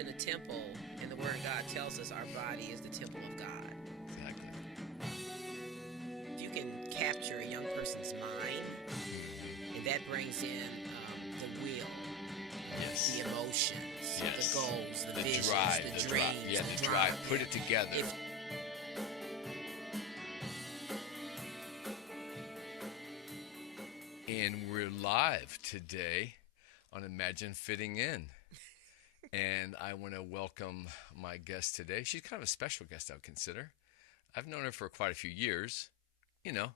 mentioned the temple, and the Word of God tells us our body is the temple of God. Exactly. If you can capture a young person's mind, and that brings in the will, Yes. the emotions, Yes. the goals, the visions, drive, the drive. dreams, Yeah, the drive. Put it together. And we're live today on Imagine Fitting In. And I want to welcome my guest today. She's kind of a special guest, I would consider. I've known her for quite a few years, you know,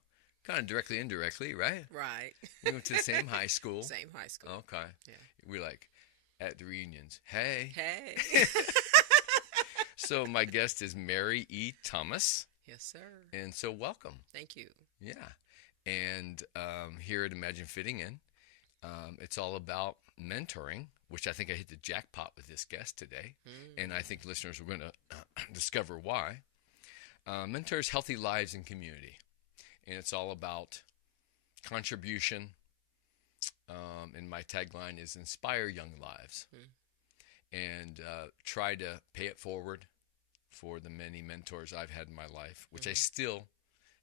kind of directly, indirectly, right? Right. We went to the same high school. Same high school. Okay. Yeah. We're like at the reunions. Hey. Hey. So my guest is Mary E. Thomas. Yes, sir. And so welcome. Thank you. Yeah. And here at Imagine Fitting In, it's all about mentoring, which I think I hit the jackpot with this guest today. And I think listeners are going to discover why. Mentors healthy lives in community. And it's all about contribution. And my tagline is inspire young lives. And try to pay it forward for the many mentors I've had in my life, which I still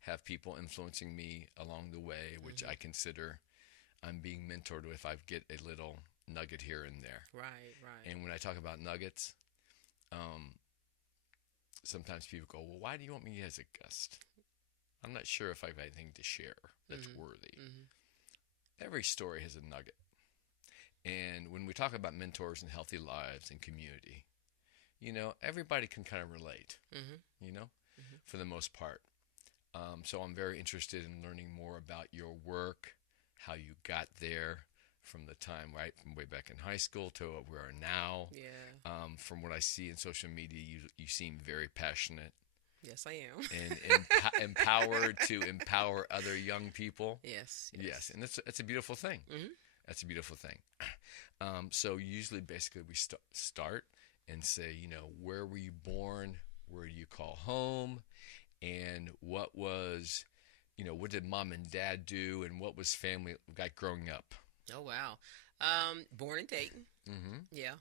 have people influencing me along the way, which I consider I'm being mentored if I get a little nugget here and there. Right, right. And when I talk about nuggets, sometimes people go, well, why do you want me as a guest? I'm not sure if I have anything to share that's worthy. Every story has a nugget. And when we talk about mentors and healthy lives and community, you know, everybody can kind of relate, you know, for the most part. So I'm very interested in learning more about your work, how you got there from the time, right, from way back in high school to where we are now. Yeah. From what I see in social media, you seem very passionate. Yes, I am. And empowered to empower other young people. Yes. Yes, and that's a beautiful thing. That's a beautiful thing. So usually, basically, we start and say, you know, where were you born? Where do you call home? And what was, you know, what did mom and dad do? And what was family like growing up? Oh, wow. Born in Dayton. Yeah.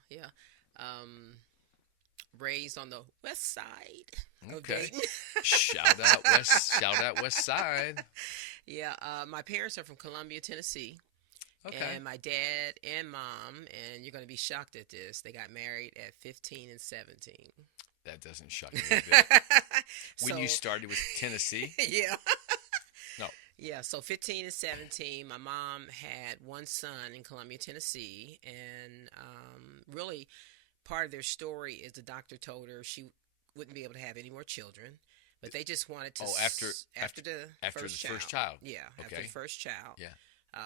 Raised on the west side of Dayton. Shout out west side. Yeah. My parents are from Columbia, Tennessee. Okay. And my dad and mom, and you're going to be shocked at this, they got married at 15 and 17. That doesn't shock me a bit. When you started with Tennessee? Yeah. No. Yeah, so 15 and 17, my mom had one son in Columbia, Tennessee, and really part of their story is the doctor told her she wouldn't be able to have any more children, but they just wanted to... after the first child. Yeah, after the first child. Yeah.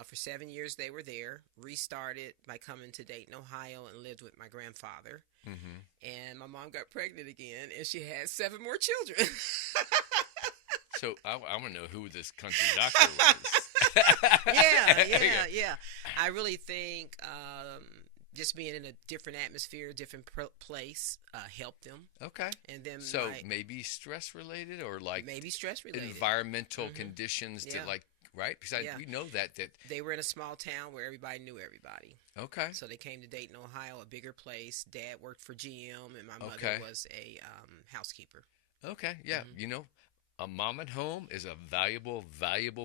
For 7 years, they were there, restarted by coming to Dayton, Ohio, and lived with my grandfather. And my mom got pregnant again, and she had 7 more children. So I want to know who this country doctor was. Yeah. I really think just being in a different atmosphere, different place, helped them. Okay. And then so maybe stress related or like maybe stress related, environmental conditions to like. Right? Because we know that they were in a small town where everybody knew everybody. Okay. So they came to Dayton, Ohio, a bigger place. Dad worked for GM, and my mother was a housekeeper. Okay. Yeah. You know, a mom at home is a valuable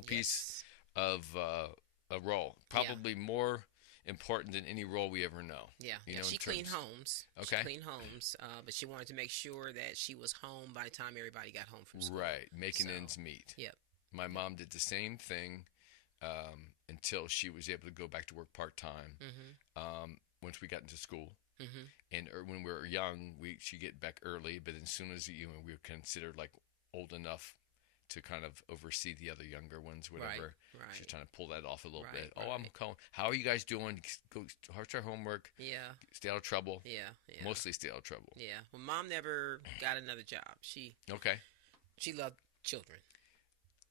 piece of a role. Probably more important than any role we ever know. Yeah. You know, she cleaned homes. Okay. She cleaned homes, but she wanted to make sure that she was home by the time everybody got home from school. Right. Making ends meet. Yep. My mom did the same thing until she was able to go back to work part-time once we got into school. And when we were young, she'd get back early, but as soon as we were considered like old enough to kind of oversee the other younger ones, whatever, she's trying to pull that off a little bit. Oh, I'm calling. How are you guys doing? Go start your homework. Yeah. Stay out of trouble. Yeah. Mostly stay out of trouble. Yeah. Well, mom never got another job. She loved children.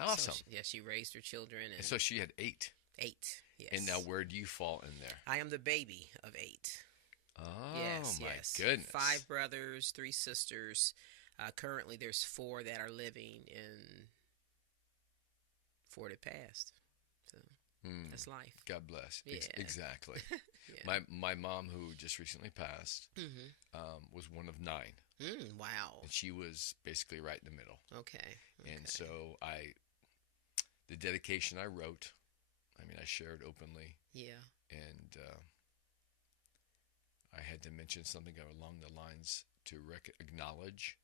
Awesome. So she raised her children. And so she had 8. 8, yes. And now where do you fall in there? I am the baby of 8. Oh, my goodness. 5 brothers, 3 sisters. Currently, there's 4 that are living and 4 that passed. So. That's life. God bless. Yeah. Exactly. Yeah. My mom, who just recently passed, was one of 9. Wow. And she was basically right in the middle. Okay. And so the dedication I wrote, I shared openly. Yeah. And I had to mention something along the lines to acknowledge,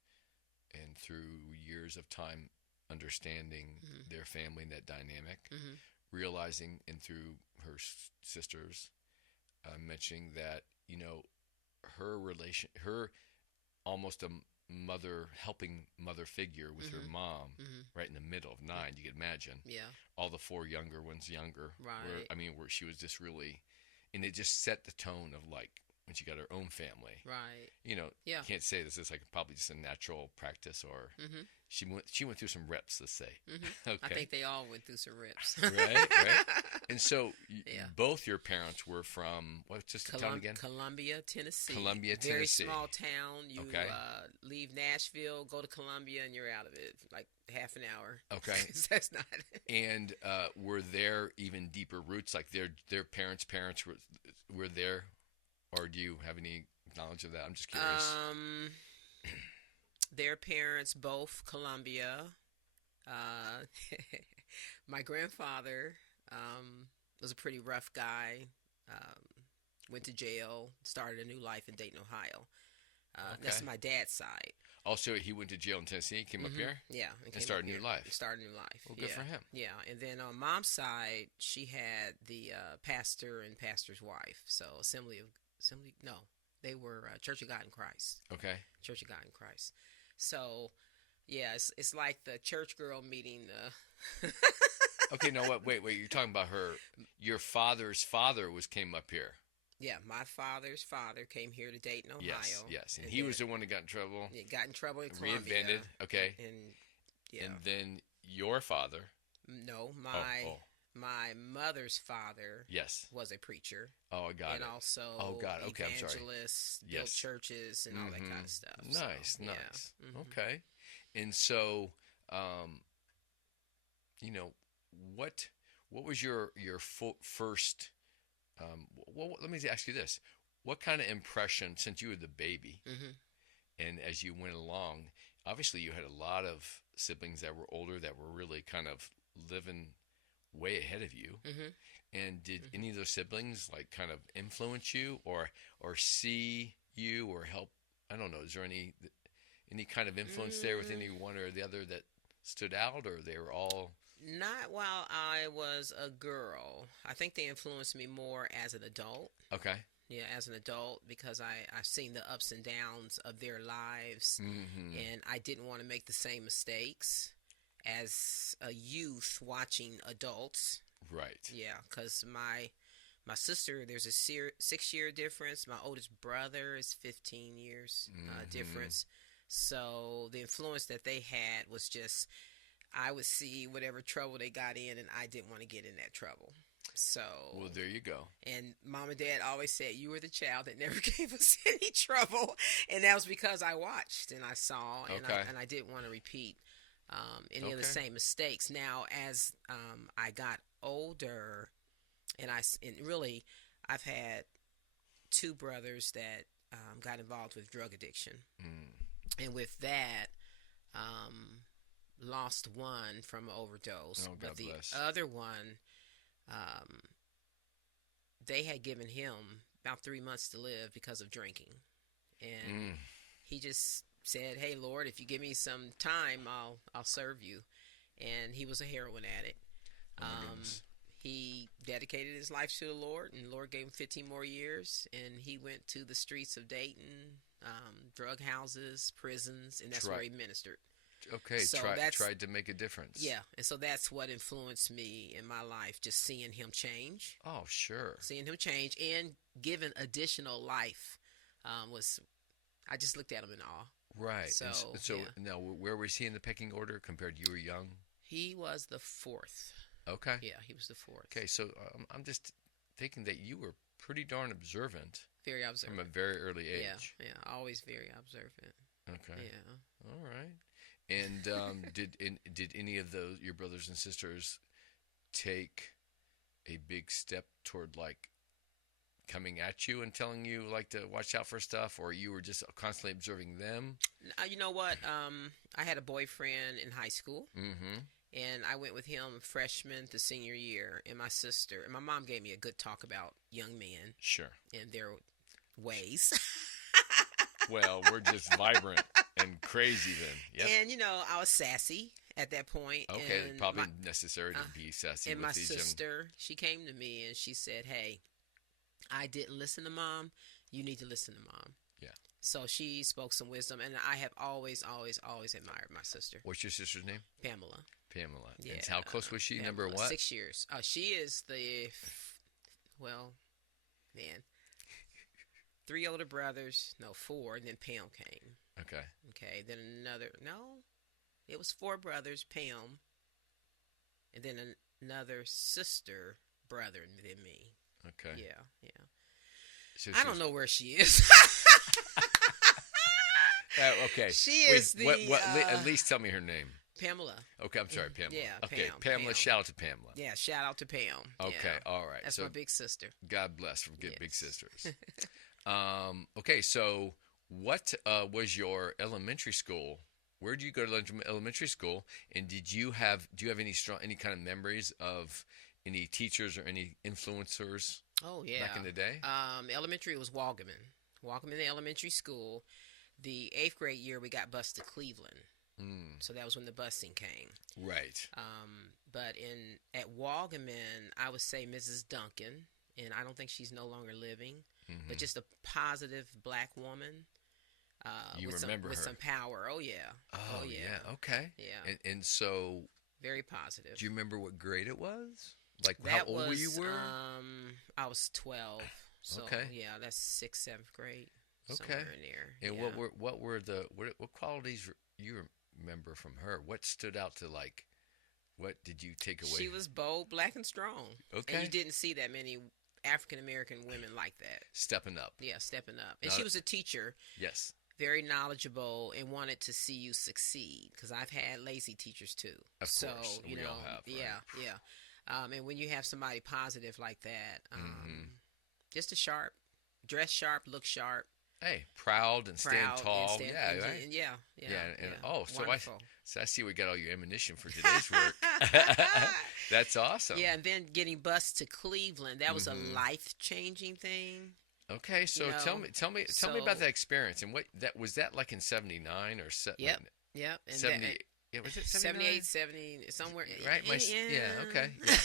and through years of time understanding their family and that dynamic, realizing, and through her sisters, mentioning that, her almost a helping mother figure with her mom, right in the middle of 9, you can imagine. Yeah. All the 4 younger ones younger. Right. Where she was just really, and it just set the tone of like, when she got her own family. Right. You can't say this is like probably just a natural practice, or she went through some reps, let's say. Okay. I think they all went through some reps. Right. And so both your parents were from, what's just the town again? Columbia, Tennessee. Columbia, Tennessee. Very small town. You Okay. Leave Nashville, go to Columbia, and you're out of it like half an hour. Okay. That's not. And were there even deeper roots, like their parents were there? Or do you have any knowledge of that? I'm just curious. Their parents, both Columbia. My grandfather was a pretty rough guy. Went to jail, started a new life in Dayton, Ohio. That's my dad's side. Also, he went to jail in Tennessee, came up here? Yeah. And started a new life. Started a new life. Well, good for him. Yeah. And then on Mom's side, she had the pastor and pastor's wife. So they were Church of God in Christ. Okay. Church of God in Christ. So, yeah, it's like the church girl meeting the... Okay, no, wait, you're talking about your father's father came up here. Yeah, my father's father came here to Dayton, Ohio. Yes, and he was the one that got in trouble. Yeah, got in trouble in Columbia. Reinvented, okay. And then your father. No, my mother's father was a preacher. Oh, I got it. And also okay, I'm sorry. Evangelist, built churches and all that kind of stuff. Nice. Okay. And so, what was your first, let me ask you this. What kind of impression, since you were the baby, and as you went along, obviously you had a lot of siblings that were older that were really kind of living way ahead of you. And did any of those siblings like kind of influence you or see you or help? I don't know. Is there any kind of influence there with any one or the other that stood out, or they were all? Not while I was a girl. I think they influenced me more as an adult. Okay. Yeah, as an adult, because I've seen the ups and downs of their lives, and I didn't want to make the same mistakes as a youth watching adults. Right. Yeah, because my sister, there's a 6-year difference. My oldest brother is 15 years difference. So the influence that they had was just, I would see whatever trouble they got in, and I didn't want to get in that trouble. So, well, there you go. And Mom and Dad always said, you were the child that never gave us any trouble. And that was because I watched and I saw, and I didn't want to repeat any of the same mistakes. Now, as I got older, and really, I've had 2 brothers that got involved with drug addiction. And with that, lost one from an overdose. Oh, but the bless. other one, they had given him about 3 months to live because of drinking. And he just said, hey, Lord, if you give me some time, I'll serve you. And he was a heroin addict. He dedicated his life to the Lord, and the Lord gave him 15 more years. And he went to the streets of Dayton, drug houses, prisons, and that's where he ministered. Okay, so tried to make a difference. Yeah, and so that's what influenced me in my life, just seeing him change. Oh, sure. Seeing him change and given additional life I just looked at him in awe. Right. So yeah. Now, where was he in the pecking order compared to you were young? He was the 4th. Okay. Yeah, he was the 4th. Okay, so I'm just thinking that you were pretty darn observant. Very observant. From a very early age. Yeah, always very observant. Okay. Yeah. All right. And did any of your brothers and sisters take a big step toward like coming at you and telling you like to watch out for stuff, or you were just constantly observing them? You know what? I had a boyfriend in high school, and I went with him freshman to senior year. And my sister and my mom gave me a good talk about young men Sure. and their ways. Well, we're just vibrant and crazy then. Yep. And I was sassy at that point. Okay, and probably necessary to be sassy and with my these sister, she came to me and she said, "Hey, I didn't listen to Mom. You need to listen to Mom." Yeah. So she spoke some wisdom, and I have always admired my sister. What's your sister's name? Pamela. Pamela. Yeah. And how close was she? Pamela, Number what? 6 years. She is well, man, 3 older brothers. No, 4, and then Pam came. Okay. Okay, then it was 4 brothers, Pam, and then another sister, brother, than me. Okay. Yeah. So I don't know where she is. Okay. She is at least tell me her name. Pamela. Okay, I'm sorry, Pamela. Yeah, okay, Pam. Shout out to Pamela. Yeah, shout out to Pam. Okay, Yeah. all right. That's so my big sister. God bless for good Yes. big sisters. Okay, so what was your elementary school? Where did you go to elementary school? And do you have any kind of memories of any teachers or any influencers? Oh yeah. Back in the day? Elementary was Walkerman Elementary School. The 8th grade year, we got bused to Cleveland. So that was when the busing came. Right. But at Walkerman, I would say Mrs. Duncan, and I don't think she's no longer living, but just a positive black woman. You with remember with her? some power. Oh yeah. Oh yeah. Okay. Yeah. And so, Very positive. do you remember what grade it was? Like That how old was, you were? I was 12. So Okay. yeah, that's 6th, 7th grade. Okay. Somewhere in there. And yeah. what qualities you remember from her? What stood out to like? What did you take away? She was bold, black, and strong. Okay. And you didn't see that many African American women like that. Stepping up. Yeah, stepping up. And Now- she was a teacher, Yes. very knowledgeable, and wanted to see you succeed. Because I've had lazy teachers too. Of so, course. you We know, all have, right? yeah. And when you have somebody positive like that, just dress sharp, look sharp. Hey, proud and stand tall. And yeah, right. And So I see we got all your ammunition for today's work. That's awesome. Yeah, and then getting bused to Cleveland, that was a life-changing thing. Okay, so tell me about that experience and what that was that like in '79 or Yep. And 70? Yeah, was it 78, 70, somewhere. Right. Okay. Yeah.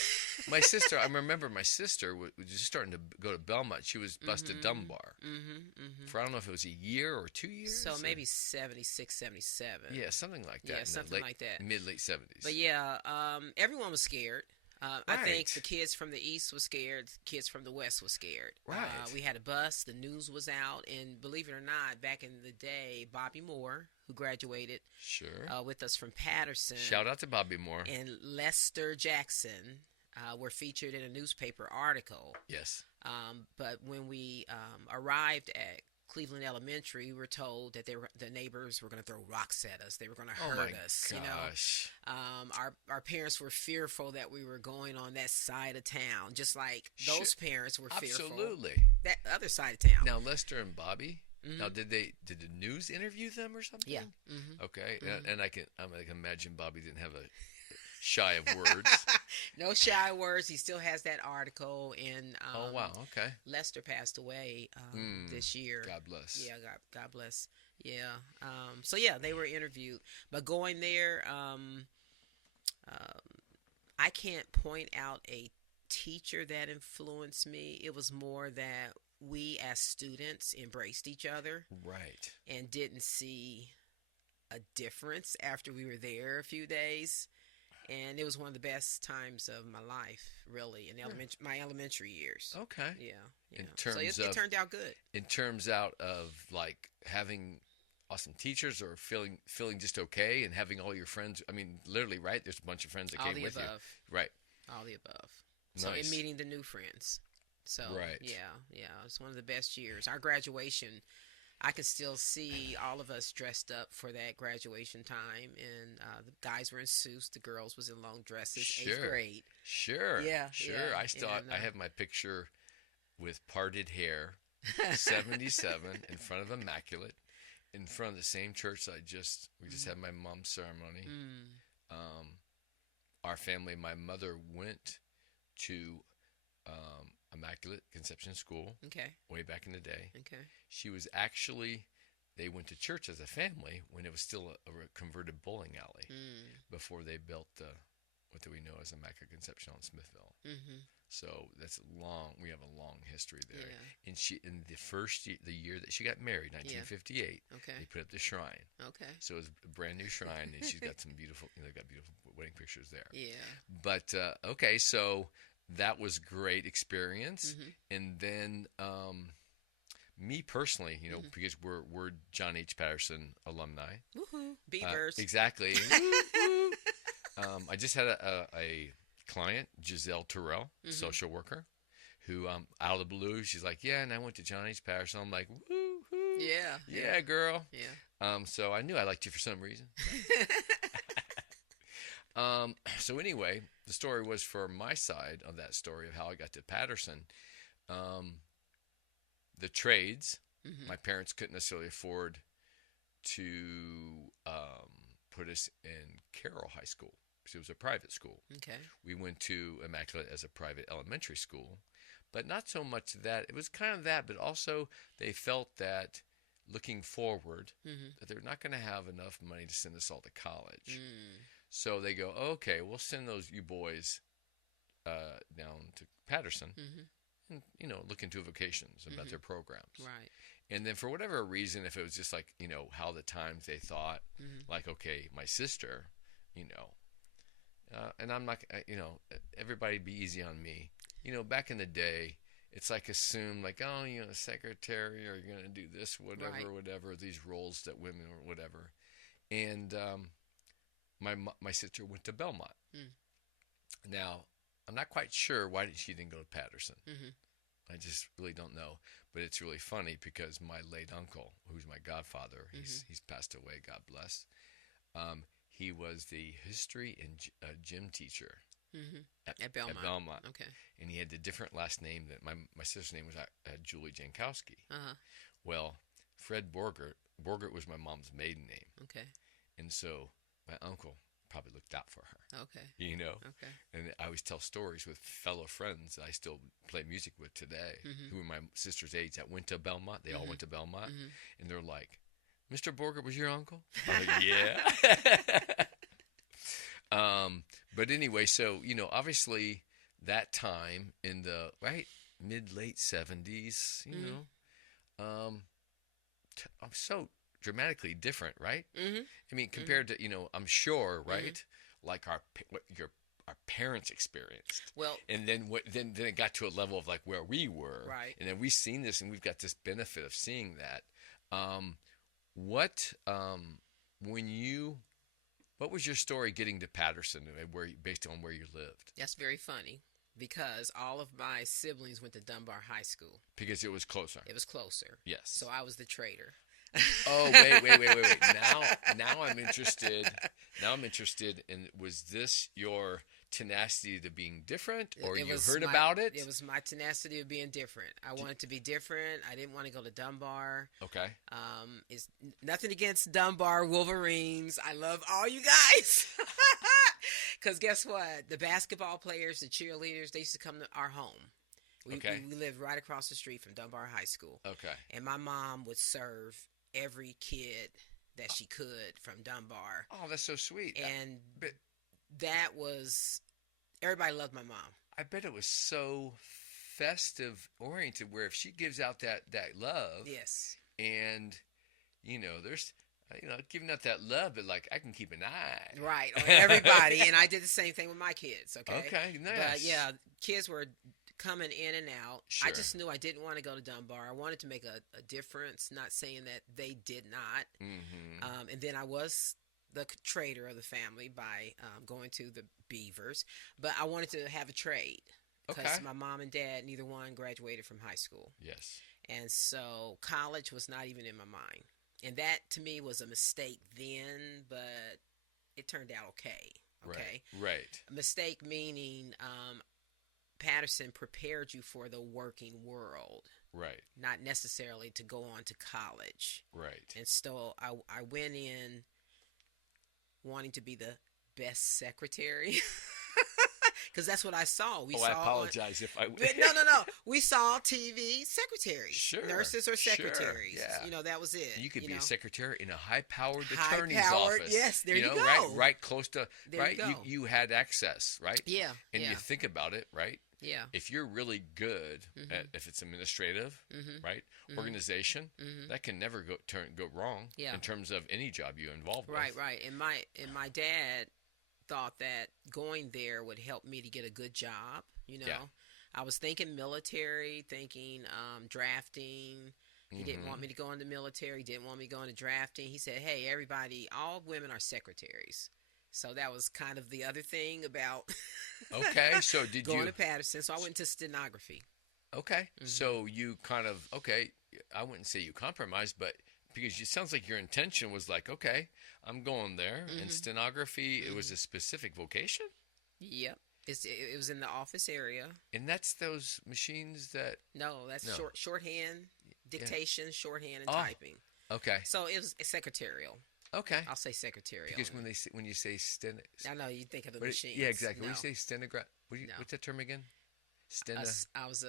My sister, I remember my sister was just starting to go to Belmont. She was busted Dunbar for I don't know if it was a year or 2 years. So maybe 76, 77. Yeah, something like that. Yeah, something like that. Late 70s. But yeah, everyone was scared. I think Right. the kids from the East were scared. Kids from the West were scared. Right. We had a bus. The news was out. And believe it or not, back in the day, Bobby Moore, who graduated Sure. with us from Patterson. Shout out to Bobby Moore. And Lester Jackson were featured in a newspaper article. Yes. But when we arrived at Cleveland Elementary, we were told that the neighbors were going to throw rocks at us. They were going to hurt us. Gosh. Our parents were fearful that we were going on that side of town, just like those parents were fearful. Absolutely. That other side of town. Now Lester and Bobby. Now did the news interview them or something? Yeah. Okay. And I can imagine Bobby didn't have a shy of words. No shy words. He still has that article. And Oh wow. Okay. Lester passed away this year. God bless. Yeah, God bless. Yeah. So yeah, they were interviewed. But going there, I can't point out a teacher that influenced me. It was more that we as students embraced each other. Right. And didn't see a difference after we were there a few days. And it was one of the best times of my life, really, in my elementary years. Okay. Yeah. In terms so it turned out good. In terms out of like having awesome teachers or feeling just okay and having all your friends. I mean, literally, right? There's a bunch of friends that came with you. Right. All the above. Nice. So in meeting the new friends. So right. Yeah. It's one of the best years. Our graduation I can still see all of us dressed up for that graduation time, and the guys were in suits, the girls was in long dresses. Sure. 8th grade. Sure. Yeah. Sure. Yeah. I have my picture with parted hair, 77, in front of Immaculate, in front of the same church we just had my mom's ceremony. Our family, my mother went to Immaculate Conception School. Okay. Way back in the day. Okay. She was actually, they went to church as a family when it was still a converted bowling alley before they built what do we know as Immaculate Conception on Smithville. So that's long. We have a long history there. Yeah. And she, in the first year, the year that she got married, 1958, Okay. they put up the shrine. Okay. So it was a brand new shrine, and she's got some beautiful, they've got beautiful wedding pictures there. Yeah. But okay, so that was great experience. And then me personally, because we're John H. Patterson alumni. Woohoo! Beavers. Exactly. I just had a client, Giselle Terrell, social worker, who out of the blue, she's like, yeah, and I went to John H. Patterson. I'm like, woohoo! Yeah, girl. Yeah. So I knew I liked you for some reason. So anyway, the story was for my side of that story of how I got to Patterson. The trades, my parents couldn't necessarily afford to put us in Carroll High School. It was a private school. Okay. We went to Immaculate as a private elementary school, but not so much that. It was kind of that, but also they felt that looking forward, that they're not going to have enough money to send us all to college. So they go, okay, we'll send you boys down to Patterson and, look into vocations about their programs. Right. And then for whatever reason, if it was just like, how the times they thought, like, okay, my sister, and I'm not, everybody be easy on me. Back in the day, it's like assumed like, oh, secretary, or you're going to do this, whatever, these roles that women or whatever. And my sister went to Belmont. Now, I'm not quite sure why she didn't go to Patterson. I just really don't know. But it's really funny because my late uncle, who's my godfather, he's passed away, God bless. He was the history and gym teacher at Belmont. Okay. And he had the different last name that my sister's name was Julie Jankowski. Well, Fred Borgert was my mom's maiden name. Okay. And so my uncle probably looked out for her. Okay. Okay. And I always tell stories with fellow friends that I still play music with today, who are my sister's age that went to Belmont. They all went to Belmont. And they're like, Mr. Borgert was your uncle? I'm like, yeah. But anyway, so, obviously that time in the mid-late 70s, I'm so dramatically different, right? I mean, compared to, I'm sure, right? Like our parents experienced. Well, and then then it got to a level of like where we were. Right. And then we've seen this and we've got this benefit of seeing that. What was your story getting to Patterson, based on where you lived? That's very funny because all of my siblings went to Dunbar High School. Because it was closer. It was closer. Yes. So I was the traitor. Oh, wait. Now I'm interested. Now I'm interested in, was this your tenacity to being different, or you heard about it? It was my tenacity of being different. I wanted to be different. I didn't want to go to Dunbar. Okay. It's nothing against Dunbar Wolverines. I love all you guys. Because guess what? The basketball players, the cheerleaders, they used to come to our home. We lived right across the street from Dunbar High School. Okay. And my mom would serve every kid that she could from Dunbar. Oh, that's so sweet. And that was, everybody loved my mom. I bet it was so festive oriented where if she gives out that love. Yes. And, there's, giving out that love, but like I can keep an eye. Right. On everybody. And I did the same thing with my kids. Okay. Okay. Nice. But yeah, kids were coming in and out. Sure. I just knew I didn't want to go to Dunbar. I wanted to make a difference, not saying that they did not. And then I was the trader of the family by going to the Beavers. But I wanted to have a trade because my mom and dad, neither one graduated from high school. Yes. And so college was not even in my mind. And that to me was a mistake then, but it turned out okay. Okay. Right. A mistake meaning Patterson prepared you for the working world. Right. Not necessarily to go on to college. Right. And so I went in wanting to be the best secretary. Because that's what I saw. I apologize if I... No. We saw TV secretaries. Sure. Nurses or secretaries. Sure. Yeah. You know, that was it. You could be know? a secretary in a high-powered attorney's office. Yes, there you go. Right close to... There right? you go. You had access, right? Yeah. And you think about it, right? Yeah. If you're really good at, if it's administrative, right, organization, that can never go wrong in terms of any job you're involved with. Right. And my dad thought that going there would help me to get a good job. You know, I was thinking military, thinking drafting. He didn't want me to go into military. Didn't want me to go into drafting. He said, "Hey, everybody, all women are secretaries." So that was kind of the other thing about okay. So did going you to Patterson? So I went to stenography. Okay. So you kind of I wouldn't say you compromised, but because it sounds like your intention was like, okay, I'm going there, and stenography. It was a specific vocation. Yep. It was in the office area. And that's those machines that. No, that's shorthand, dictation, shorthand, and typing. Okay. So it was secretarial. Okay. I'll say secretarial. Because when you say I know you think of the machines. Yeah, exactly. No. When you say stenograph, what's that term again? I was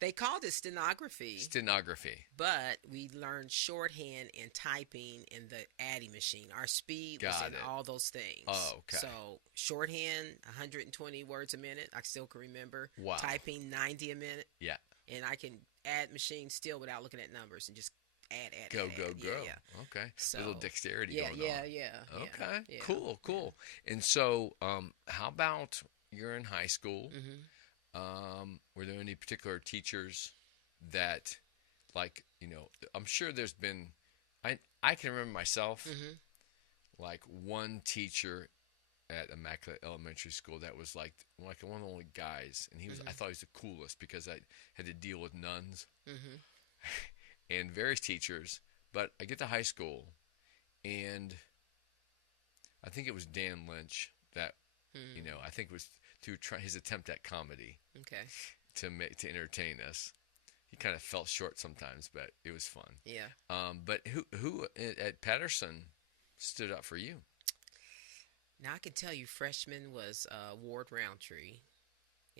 They called it stenography. Stenography. But we learned shorthand and typing in the Addy machine. Our speed was in all those things. Oh, okay. So shorthand, 120 words a minute. I still can remember. Wow. Typing 90 a minute. Yeah. And I can add machines still without looking at numbers and just add. Go. Yeah. Okay. So, little dexterity going on. Yeah. Okay. Yeah. Cool. Yeah. And so, how about you're in high school? Were there any particular teachers that, like, I'm sure there's been, I can remember myself, like one teacher at Immaculate Elementary School that was like one of the only guys, and he was I thought he was the coolest because I had to deal with nuns and various teachers. But I get to high school, and I think it was Dan Lynch that I think it was to try his attempt at comedy. Okay. To entertain us. He kind of fell short sometimes, but it was fun. Yeah. But who at Patterson stood up for you? Now I can tell you, freshman was Ward Roundtree,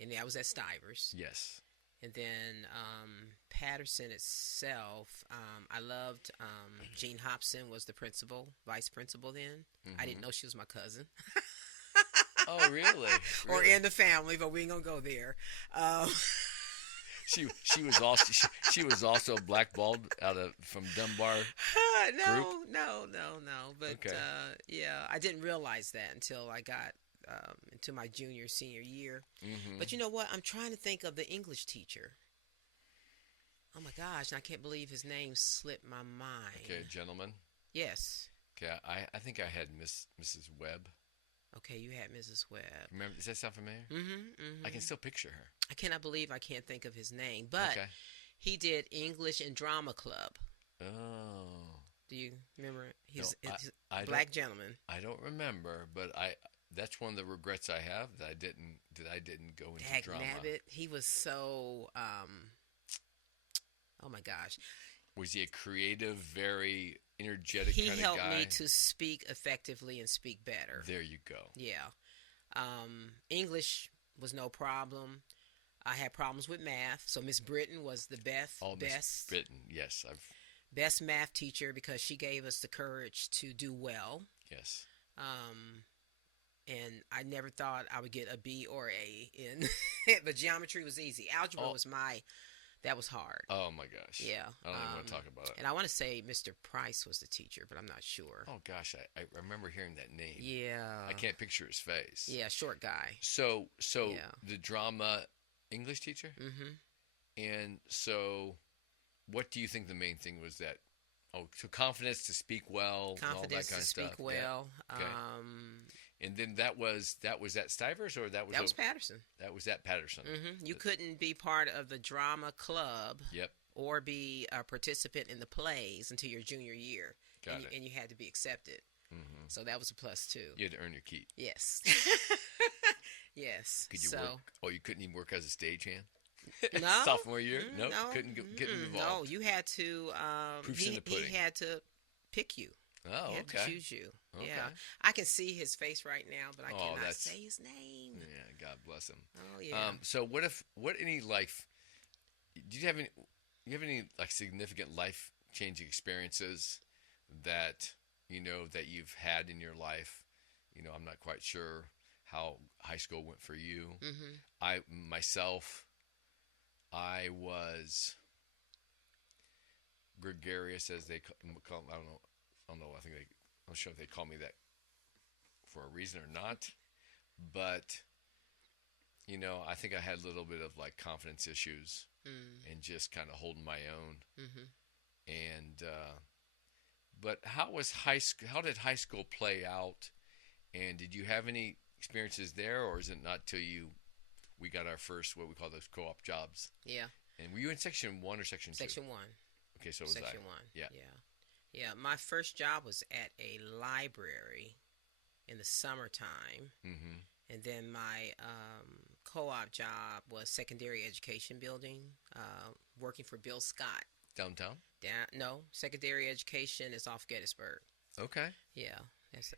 and I was at Stivers. Yes. And then Patterson itself, I loved Jean Hobson was the vice principal then. I didn't know she was my cousin. Oh, really? Or in the family, but we ain't gonna go there. She was also blackballed from Dunbar. No. But okay. I didn't realize that until I got into my senior year. But you know what? I'm trying to think of the English teacher. Oh my gosh! I can't believe his name slipped my mind. Okay, gentleman. Yes. Okay, I think I had Mrs. Webb. Okay, you had Mrs. Webb. Remember? Does that sound familiar? I can still picture her. I cannot believe I can't think of his name, but he did English and Drama Club. Oh. Do you remember? He's a black gentleman. I don't remember, but that's one of the regrets I have that I didn't go into drama. Nabbit, he was so. Oh my gosh. Was he a creative, very energetic kind of guy? He helped me to speak effectively and speak better. There you go. Yeah. English was no problem. I had problems with math, so Miss Britton was the best. Miss Britton, yes. Best math teacher because she gave us the courage to do well. Yes. And I never thought I would get a B or A in, but geometry was easy. Algebra that was hard. Oh my gosh. Yeah. I don't even want to talk about it. And I want to say Mr. Price was the teacher, but I'm not sure. Oh gosh, I remember hearing that name. Yeah. I can't picture his face. Yeah, short guy. So the drama English teacher? And so what do you think the main thing was that? Oh, so confidence to speak well, Confidence all that kind to of speak stuff. well. Yeah. Okay. And then that was at Stivers, or that was Patterson. That was at Patterson. You couldn't be part of the drama club. Yep. Or be a participant in the plays until your junior year. And you had to be accepted. So that was a plus too. You had to earn your keep. Yes. Yes. Could you work? Oh, you couldn't even work as a stagehand? No. Sophomore year? Nope. No. Couldn't get involved. No, you had to. Proofs in the pudding. He had to pick you. Oh, he had okay. to choose you. Okay. Yeah. I can see his face right now, but I cannot say his name. Yeah, God bless him. Oh yeah. So what any life? Do you have any like significant life changing experiences that that you've had in your life? I'm not quite sure how high school went for you. I was gregarious, as they call. I don't know. I'm not sure if they call me that for a reason or not, but I think I had a little bit of like confidence issues and just kind of holding my own. And but how did high school play out? And did you have any experiences there, or is it not till we got our first, what we call those co-op jobs? Yeah. And were you in section 1 or section 2? Section 1. Okay, so was I. Section 1. Yeah. Yeah. My first job was at a library in the summertime. And then my co-op job was secondary education building, working for Bill Scott. Downtown? No, secondary education is off Gettysburg. Okay. Yeah,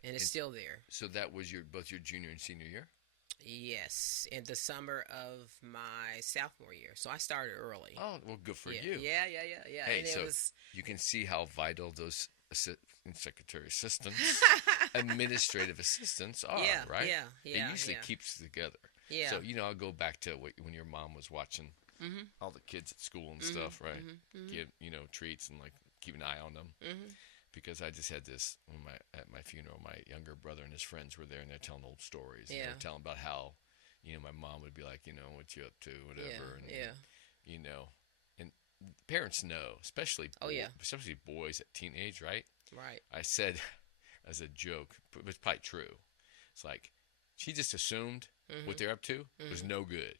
and it's still there. So that was both your junior and senior year? Yes, in the summer of my sophomore year. So I started early. Oh, well, good for you. Yeah. Hey, and so you can see how vital those secretary assistants, administrative assistants are, right? Yeah. It usually keeps it together. Yeah. So, I'll go back to when your mom was watching all the kids at school and stuff, right? Get, treats and like keep an eye on them. Because I just had this at my funeral, my younger brother and his friends were there, and they're telling old stories. And they're telling about how, my mom would be like, what you up to, whatever. And parents know, especially especially boys at teenage, right? Right. I said as a joke, but it's probably true. It's like she just assumed what they're up to was no good.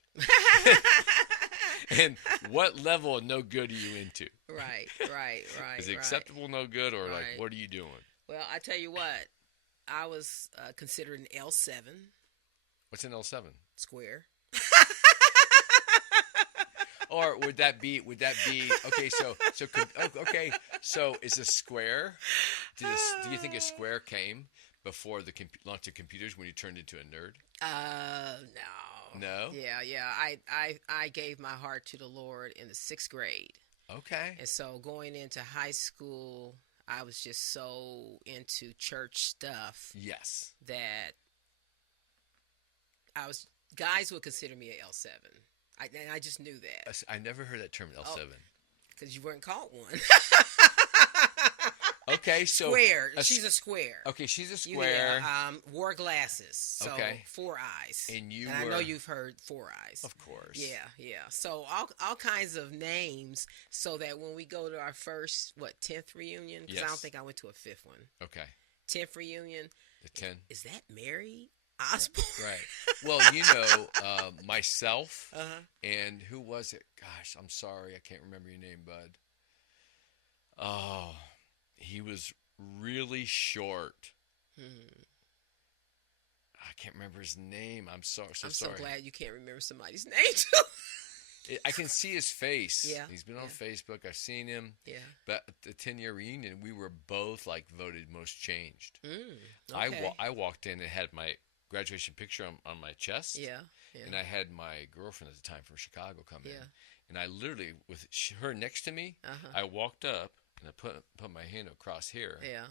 And what level of no good are you into? Right. Is it acceptable no good, or like what are you doing? Well, I tell you what, I was considered an L7. What's an L7? Square. Or would that be okay? So is a square? Do you think a square came before the launch of computers when you turned into a nerd? No. No. Yeah. I gave my heart to the Lord in the 6th grade. Okay. And so going into high school, I was just so into church stuff. Yes. That guys would consider me a L7. I just knew that. I never heard that term L7. Because you weren't called one. Okay, so square. She's a square. Okay, she's a square. Yeah, wore glasses. So 4 eyes. And I know you've heard 4 eyes. Of course. Yeah. So all kinds of names, so that when we go to our first 10th reunion, because I don't think I went to a 5th one. Okay. 10th reunion. The 10. Is that Mary Osborne? Right. Well, myself and who was it? Gosh, I'm sorry, I can't remember your name, bud. Oh. He was really short. I can't remember his name. I'm sorry. I'm so glad you can't remember somebody's name, too. I can see his face. Yeah. He's been on Facebook. I've seen him. Yeah. But at the 10-year reunion, we were both voted most changed. Okay. I walked in and had my graduation picture on my chest. Yeah. And I had my girlfriend at the time from Chicago come in. Yeah. And I literally, with her next to me, I walked up. And I put my hand across here. Yeah.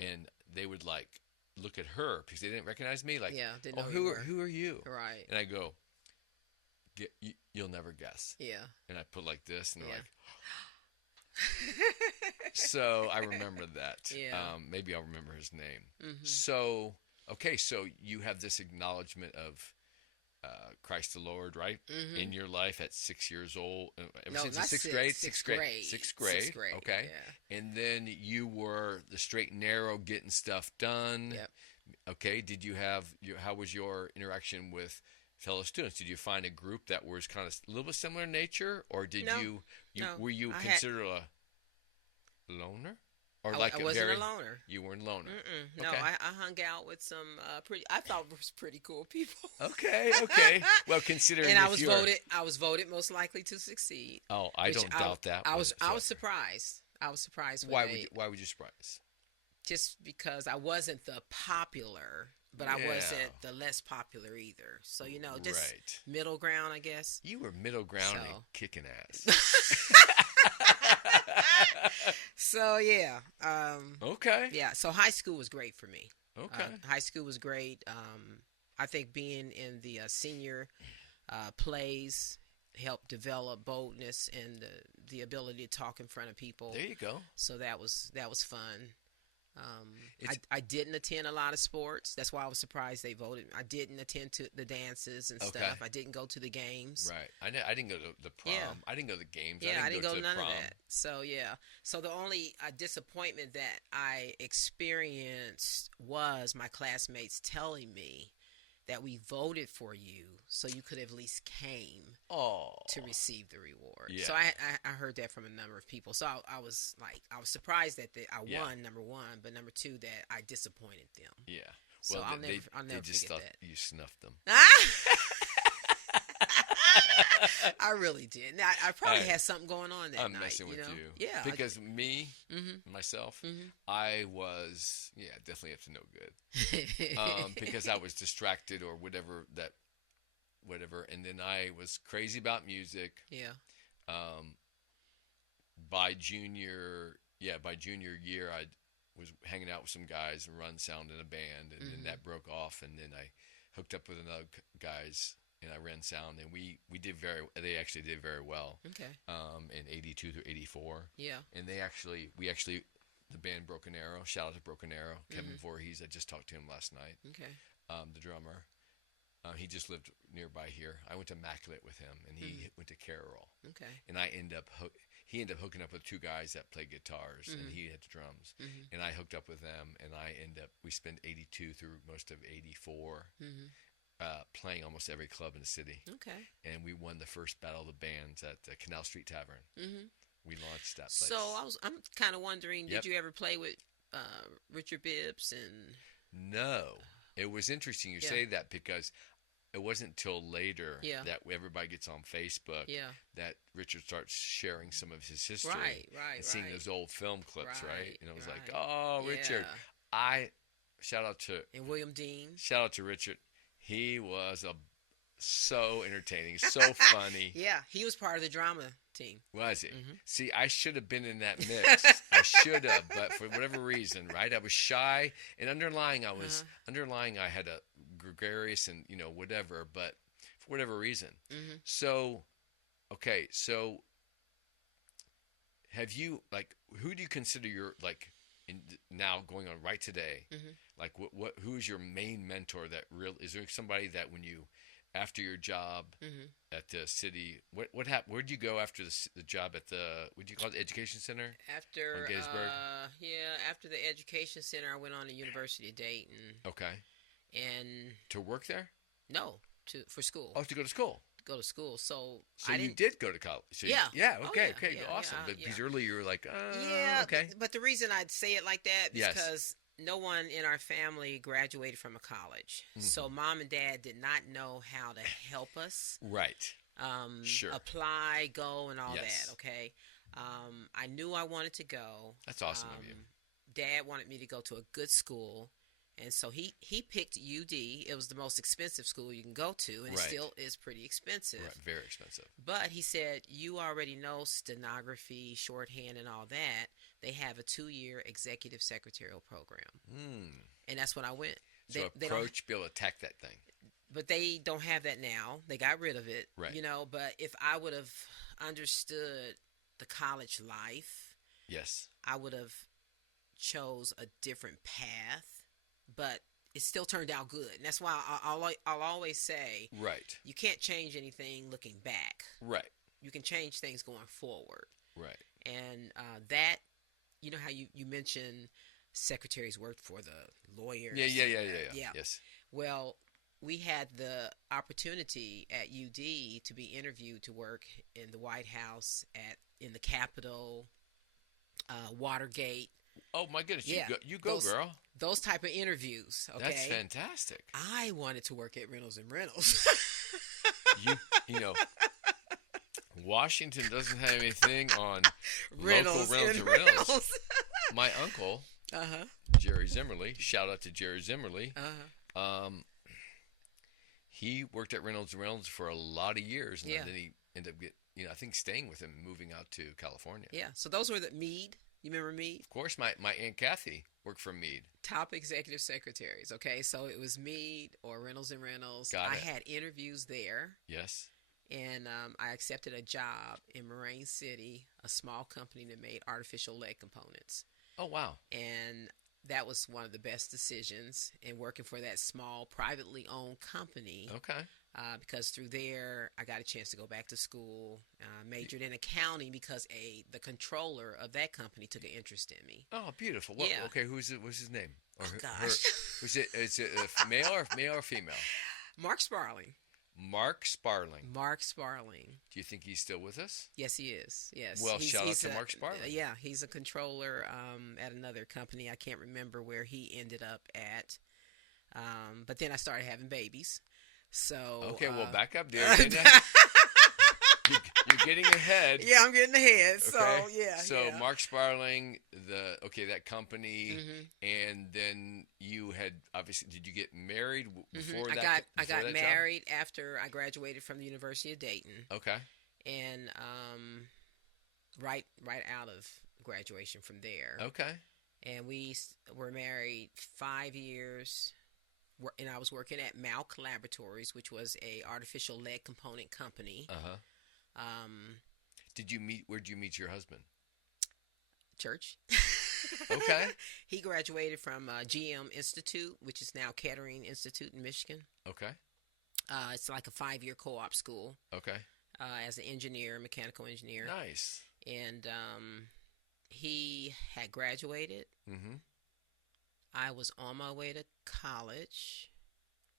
And they would look at her because they didn't recognize me. Didn't know who are you? Right. And I go, you'll never guess. Yeah. And I put like this, and they're like. So I remember that. Yeah. Maybe I'll remember his name. So so you have this acknowledgement of Christ the Lord, right? In your life at 6 years old. No, since not sixth grade. Sixth grade. Okay. Yeah. And then you were the straight and narrow, getting stuff done. Yep. Okay. Did you have how was your interaction with fellow students? Did you find a group that was kind of a little bit similar in nature, or did No, you no. were you considered a loner, or I like a wasn't very a loner. you weren't a loner? Mm-mm. No, Okay. I hung out with some I thought was pretty cool people. Okay. Okay. Well, considering And if you're I was voted most likely to succeed. oh, I don't doubt that. I was whatsoever. surprised. I was surprised when Why would you surprise? just because I wasn't the popular, but I Yeah. wasn't the less popular either. So, just Right. middle ground, I guess. You were middle ground and So. kicking ass. So, yeah. Okay. Yeah, so high school was great for me. Okay. High school was great. I think being in the senior plays helped develop boldness and the ability to talk in front of people. There you go. So that was fun. I didn't attend a lot of sports. That's why I was surprised they voted. I didn't attend to the dances and stuff. I didn't go to the games. Right. I didn't go to the prom. Yeah. I didn't go to the games. Yeah, I didn't go to the none prom. of that. So, yeah. So the only disappointment that I experienced was my classmates telling me that we voted for you so you could have at least came to receive the reward. Yeah. So I heard that from a number of people. So I was surprised that I won, number one, but number two, that I disappointed them. Yeah. So Well, I'll they never just forget thought that. you snuffed them. I really did. Now, I probably Hey, had something going on that I'm night. messing with you. Yeah. Because me, Mm-hmm. myself, Mm-hmm. I was, definitely up to no good. Because I was distracted or whatever. And then I was crazy about music. Yeah. By junior year, I was hanging out with some guys and run sound in a band, and then that broke off, and then I hooked up with another guys, and I ran sound, and we did they actually did very well. Okay. In 82 through 84. Yeah. And the band Broken Arrow, shout out to Broken Arrow, Kevin Voorhees, I just talked to him last night, Okay. the drummer. He just lived nearby here. I went to Immaculate with him, and he went to Carroll. Okay. And he ended up hooking up with two guys that play guitars, and he had the drums. Mm-hmm. And I hooked up with them, and we spent 82 through most of 84 playing almost every club in the city. Okay. And we won the first Battle of the Bands at the Canal Street Tavern. Mm-hmm. We launched that place. So I'm kind of wondering, Yep. did you ever play with Richard Bibbs and? No. It was interesting you say that, because it wasn't until later that everybody gets on Facebook that Richard starts sharing some of his history. Right. And seeing those old film clips, right? And I was like, right. oh, Richard. Shout out to And William Dean. Shout out to Richard. He was so entertaining, so funny. Yeah, he was part of the drama team. Was he? Mm-hmm. See, I should have been in that mix. I should have, but for whatever reason, right? I was shy, and underlying I had a gregarious and whatever, but for whatever reason. Mm-hmm. So, okay, so have you who do you consider your now going on right today? Mm-hmm. Who is your main mentor is there somebody that when you after your job at the city, what happened? Where'd you go after the job at what do you call it, the education center? After on Gettysburg? After the education center, I went on to University of Dayton. Okay. And to work there? No, for school. Oh, to go to school. Go to school. So you did go to college. So yeah. Okay. Oh, yeah, Awesome. yeah, Because earlier you were like, yeah. Okay. But the reason I'd say it like that is Yes. because no one in our family graduated from a college. So mom and dad did not know how to help us. Right. Sure. Apply, go, and all Yes. that. Okay. I knew I wanted to go. That's awesome of you. Dad wanted me to go to a good school. And so he picked UD. It was the most expensive school you can go to, and it still is pretty expensive. Right, very expensive. But he said, you already know stenography, shorthand, and all that. They have a 2-year executive secretarial program. And that's when I went. So approach, be able to attack that thing. But they don't have that now. They got rid of it. Right. But if I would have understood the college life, yes, I would have chose a different path. But it still turned out good. And that's why I'll always say, right, you can't change anything looking back. Right. You can change things going forward. Right. And that, how you mentioned secretaries worked for the lawyers. Yeah. Yes. Well, we had the opportunity at UD to be interviewed to work in the White House, in the Capitol, Watergate. Oh my goodness! Yeah, you go, girl. Those type of interviews. Okay, that's fantastic. I wanted to work at Reynolds and Reynolds. you know, Washington doesn't have anything on Reynolds local Reynolds and and Reynolds. Reynolds. My uncle, Jerry Zimmerly. Shout out to Jerry Zimmerly. He worked at Reynolds and Reynolds for a lot of years, and then he ended up I think staying with him and moving out to California. Yeah. So those were the Meade. You remember Meade? Of course, my Aunt Kathy worked for Meade. Top executive secretaries. Okay, so it was Meade or Reynolds and Reynolds. Got it. I had interviews there. Yes. And I accepted a job in Moraine City, a small company that made artificial leg components. Oh, wow. And that was one of the best decisions in working for that small, privately owned company. Okay. Because through there, I got a chance to go back to school, majored in accounting because the controller of that company took an interest in me. Oh, beautiful. Yeah. Okay, what's his name? Or gosh. Is it male or female? Mark Sparling. Mark Sparling. Mark Sparling. Do you think he's still with us? Yes, he is. Yes. Well, shout out to Mark Sparling. Yeah, he's a controller at another company. I can't remember where he ended up at. But then I started having babies. So okay, well, back up there. You're getting ahead. Yeah, I'm getting ahead. Okay. So yeah. So Mark Sparling, that company, and then you had obviously. Did you get married before that? I got married after I graduated from the University of Dayton. Okay. And right out of graduation from there. Okay. And we were married 5 years. And I was working at Malk Laboratories, which was a artificial leg component company. Where'd you meet your husband? Church. Okay. He graduated from GM Institute, which is now Kettering Institute in Michigan. Okay. It's like a 5-year co-op school. Okay. As an engineer, mechanical engineer. Nice. And he had graduated. Mm-hmm. I was on my way to college,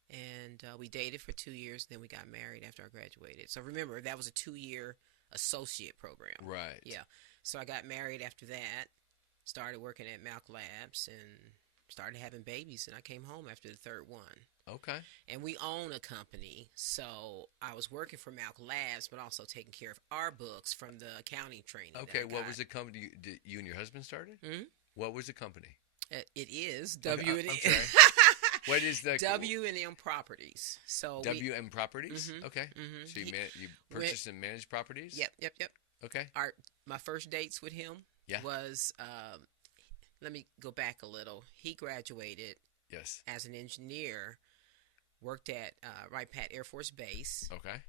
and we dated for 2 years. Then we got married after I graduated. So remember, that was a 2-year associate program. Right. Yeah. So I got married after that, started working at Malk Labs, and started having babies. And I came home after the third one. Okay. And we own a company, so I was working for Malk Labs, but also taking care of our books from the accounting training. Okay. What was the company you and your husband started? Mm-hmm. What was the company? It is W&M. Okay. What is the W&M Properties? So W&M Properties. Mm-hmm, okay. Mm-hmm. So you purchased and managed properties. Yep. Okay. My first dates with him was. Let me go back a little. He graduated. Yes. As an engineer, worked at Wright Pat Air Force Base. Okay.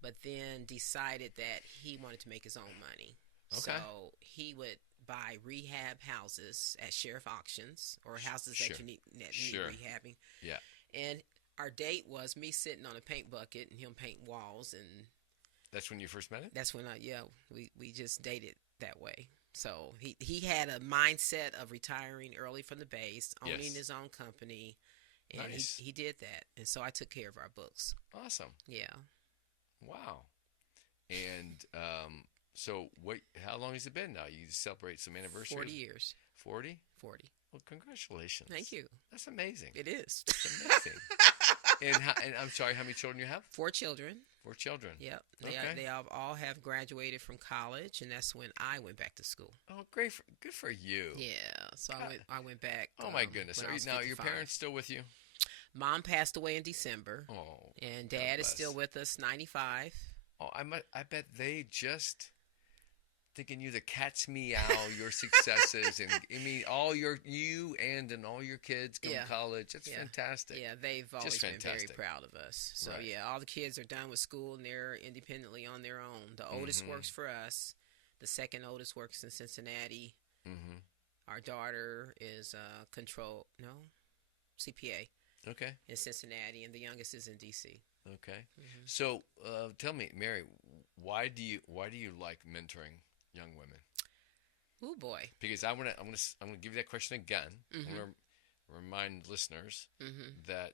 But then decided that he wanted to make his own money. Okay. So he would buy rehab houses at sheriff auctions or houses that need rehabbing. Yeah. And our date was me sitting on a paint bucket and him painting walls, and that's when you first met him? That's when we just dated that way. So he had a mindset of retiring early from the base, owning his own company, and nice. he did that. And so I took care of our books. Awesome. Yeah. Wow. And so how long has it been now? You celebrate some anniversary? 40 years. 40? 40. Well, congratulations. Thank you. That's amazing. It is. That's amazing. and I'm sorry, how many children you have? 4 children. 4 children. Yep. Okay. They all have graduated from college, and that's when I went back to school. Oh, great. Good for you. Yeah. So I went back. Oh, my goodness. Now, your parents still with you? Mom passed away in December. Oh. And Dad is still with us, 95. Oh, I bet they just thinking you the cat's meow, your successes, and I mean all you and all your kids go to college. That's fantastic. Yeah, they've always been very proud of us. So all the kids are done with school and they're independently on their own. The oldest works for us. The second oldest works in Cincinnati. Mm-hmm. Our daughter is CPA. Okay. In Cincinnati, and the youngest is in D.C. Okay. Mm-hmm. So tell me, Mary, why do you like mentoring young women? Oh boy. Because I'm gonna give you that question again. Mm-hmm. I'm gonna remind listeners Mm-hmm. that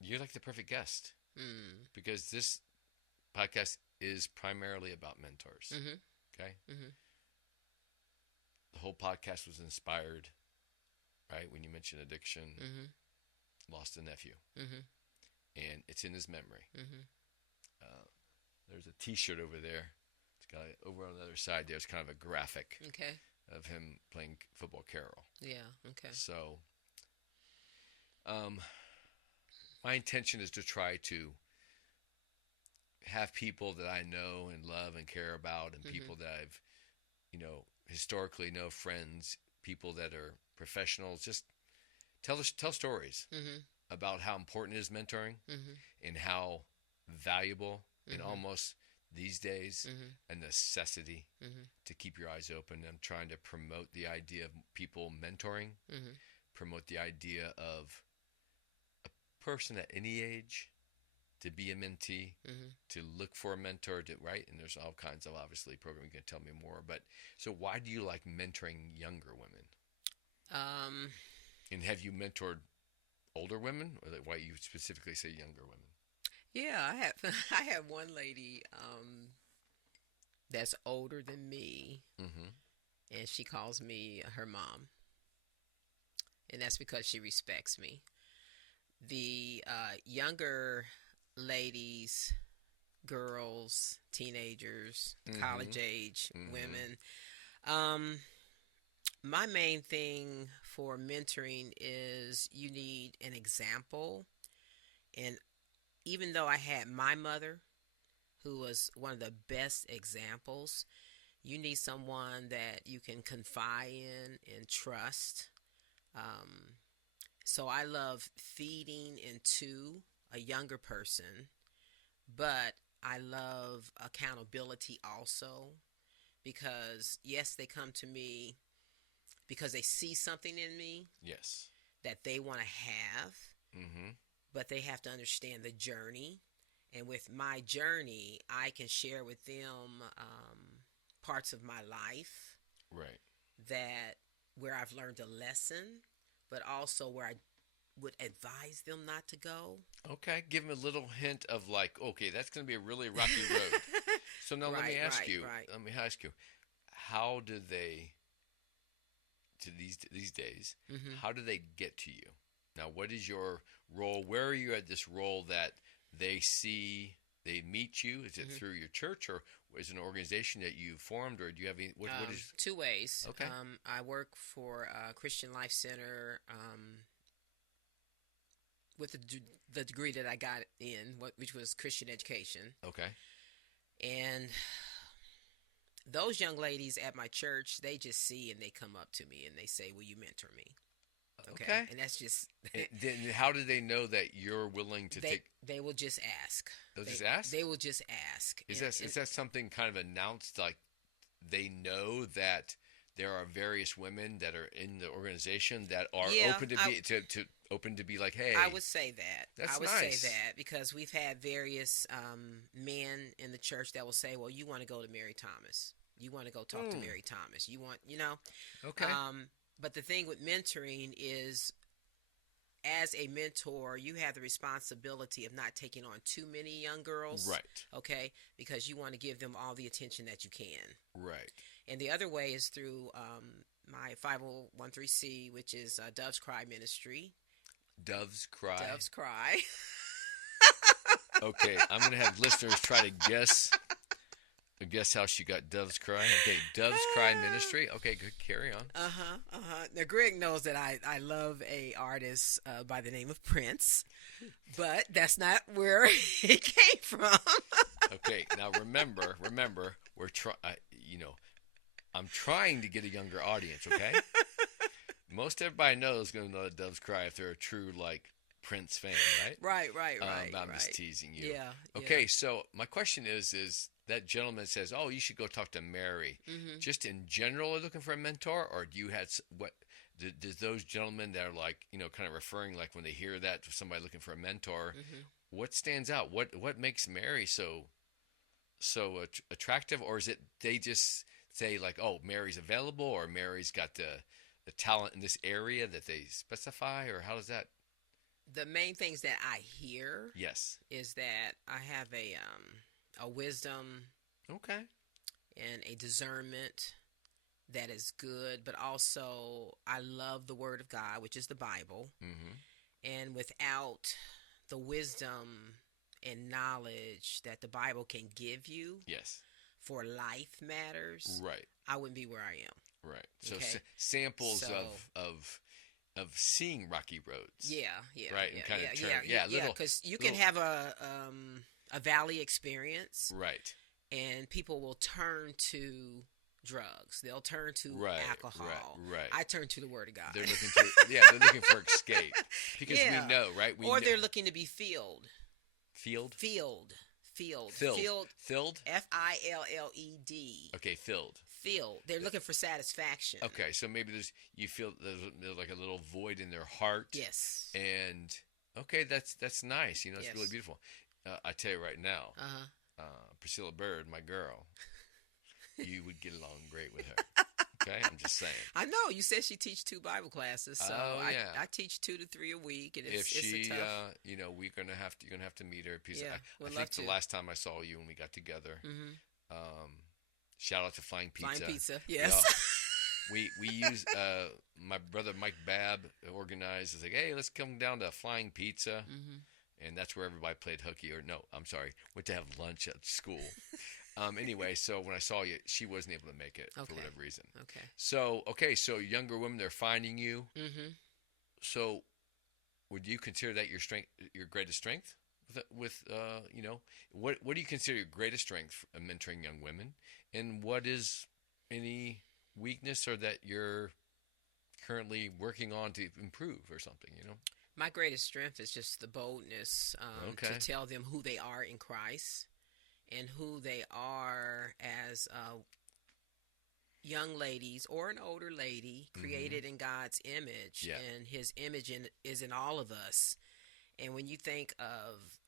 you're like the perfect guest, Mm. because this podcast is primarily about mentors. Mm-hmm. Okay, Mm-hmm. the whole podcast was inspired, right, when you mentioned addiction, lost a nephew, Mm-hmm. and it's in his memory. Mm-hmm. There's a T-shirt over there. It's got over on the other side. There's kind of a graphic Okay. of him playing football carol. Yeah. Okay. So, my intention is to try to have people that I know and love and care about, and people that I've, historically know, friends, people that are professionals, just tell stories about how important it is mentoring, and how valuable and almost these days a necessity to keep your eyes open. I'm trying to promote the idea of people mentoring, promote the idea of a person at any age to be a mentee, to look for a mentor, right? And there's all kinds of, obviously, programs. You can tell me more. But so why do you like mentoring younger women? And have you mentored older women, or why you specifically say younger women? Yeah, I have one lady that's older than me, and she calls me her mom, and that's because she respects me. The younger ladies, girls, teenagers, college age women, my main thing for mentoring is you need an example. And even though I had my mother, who was one of the best examples, you need someone that you can confide in and trust. So I love feeding into a younger person, but I love accountability also, because yes, they come to me because they see something in me, yes, that they want to have, but they have to understand the journey. And with my journey, I can share with them parts of my life, right, that where I've learned a lesson, but also where I would advise them not to go. Okay, give them a little hint of, like, okay, that's going to be a really rocky road. So now let me ask you, how do they, to these days, how do they get to you? Now, what is your role? Where are you at this role that they see, they meet you? Is it through your church, or is it an organization that you formed, or do you have any, what is? Two ways. Okay. I work for Christian Life Center, with the degree that I got in, which was Christian education. Okay. And those young ladies at my church, they just see and they come up to me and they say, "Will you mentor me?" Okay. And that's just. Then how do they know that you're willing to take? They will just ask. They'll just ask? They will just ask. Is that something kind of announced, like they know that there are various women that are in the organization that are open to be like, hey? I would say that. That's I would nice. say that because we've had various men in the church that will say, "Well, you want to go to Mary Thomas. You want to go talk to Mary Thomas. You want, Okay. But the thing with mentoring is, as a mentor, you have the responsibility of not taking on too many young girls. Right. Okay? Because you want to give them all the attention that you can. Right. And the other way is through my 501(c), which is Doves Cry Ministry. Doves Cry. Doves Cry. Okay, I'm going to have listeners try to guess how she got Doves Cry. Okay, Doves Cry Ministry. Okay, good. Carry on. Now, Greg knows that I love a artist by the name of Prince, but that's not where he came from. Okay, now remember, we're I'm trying to get a younger audience. Okay, most everybody knows going to know that Doves Cry if they're a true, like, Prince fan, right? Right. I'm just teasing you. Yeah. Okay, so my question is that gentleman says, "Oh, you should go talk to Mary." Just in general, are looking for a mentor, or do you have does those gentlemen that are, like, kind of referring, like, when they hear that somebody looking for a mentor, what stands out? What makes Mary so attractive, or is it they just say like, oh, Mary's available, or Mary's got the talent in this area that they specify, or how does that? The main things that I hear Yes. is that I have a wisdom Okay. and a discernment that is good, but also I love the Word of God, which is the Bible. Mm-hmm. And without the wisdom and knowledge that the Bible can give you Yes. for life matters, Right. I wouldn't be where I am. Right. So Okay. Samples of seeing rocky roads. Yeah. Right. Yeah, And kind of yeah, little. because you can have a valley experience, Right. and people will turn to drugs. They'll turn to alcohol. Right. I turn to the Word of God. They're looking for escape because we know, right? They're looking to be filled. Filled. Filled. Filled. Filled. Okay, filled. Filled. They're looking for satisfaction. Okay, so maybe you feel there's like a little void in their heart. Yes. And okay, that's nice. You know, it's Yes. really beautiful. I tell you right now, Priscilla Bird, my girl, you would get along great with her. Okay, I'm just saying. I know you said she teach 2 Bible classes, so yeah. I teach 2 to 3 a week, and If she, it's a tough. you're gonna have to meet her. Because Yeah, I think the last time I saw you when we got together. Mm-hmm. Shout out to Flying Pizza. Flying Pizza, yes. We use my brother Mike Babb organized. It's like, hey, let's come down to Flying Pizza, and that's where everybody played hooky. Or no, I'm sorry, went to have lunch at school. Anyway, so when I saw you, she wasn't able to make it for whatever reason. Okay. So younger women, they're finding you. Mm-hmm. So would you consider that your strength, your greatest strength? With what do you consider your greatest strength of mentoring young women, and what is any weakness or that you're currently working on to improve or something? My greatest strength is just the boldness to tell them who they are in Christ and who they are as young ladies or an older lady created in God's image, and His image is in all of us. And when you think of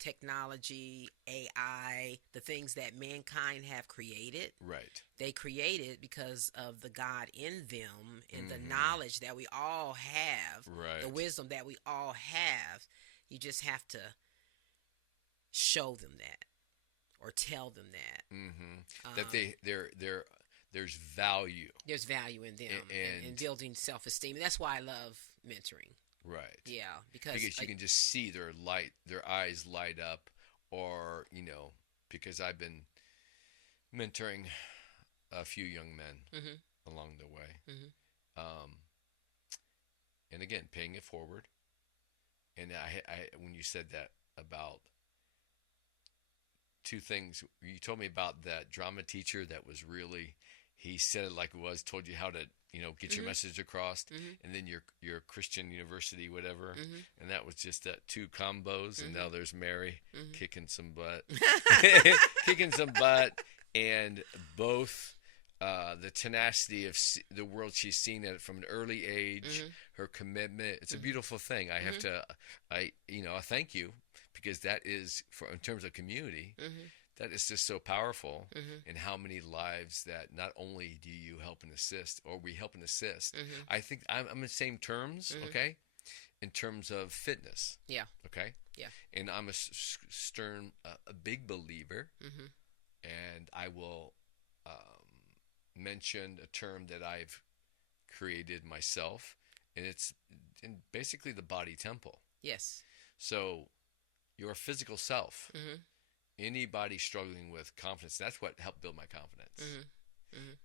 technology, AI, the things that mankind have created, right? They created because of the God in them and the knowledge that we all have, right? The wisdom that we all have. You just have to show them that or tell them that. That there's value. There's value in them and building self-esteem. And that's why I love mentoring. Right. Yeah, because you can just see their eyes light up, or because I've been mentoring a few young men along the way, and again paying it forward. And I when you said that about 2 things, you told me about that drama teacher that was really, he said it like it was, told you how to get your message across, and then your Christian university, whatever, and that was just that 2 combos, and now there's Mary kicking some butt, and both the tenacity of the world she's seen at from an early age, her commitment. It's a beautiful thing. I have to, I thank you, because that is, in terms of community. That is just so powerful, and how many lives that not only do you help and assist, or we help and assist. I think I'm in the same terms, okay, in terms of fitness. Yeah. Okay. Yeah. And I'm a big believer, and I will mention a term that I've created myself, and it's basically the body temple. Yes. So your physical self. Anybody struggling with confidence, that's what helped build my confidence.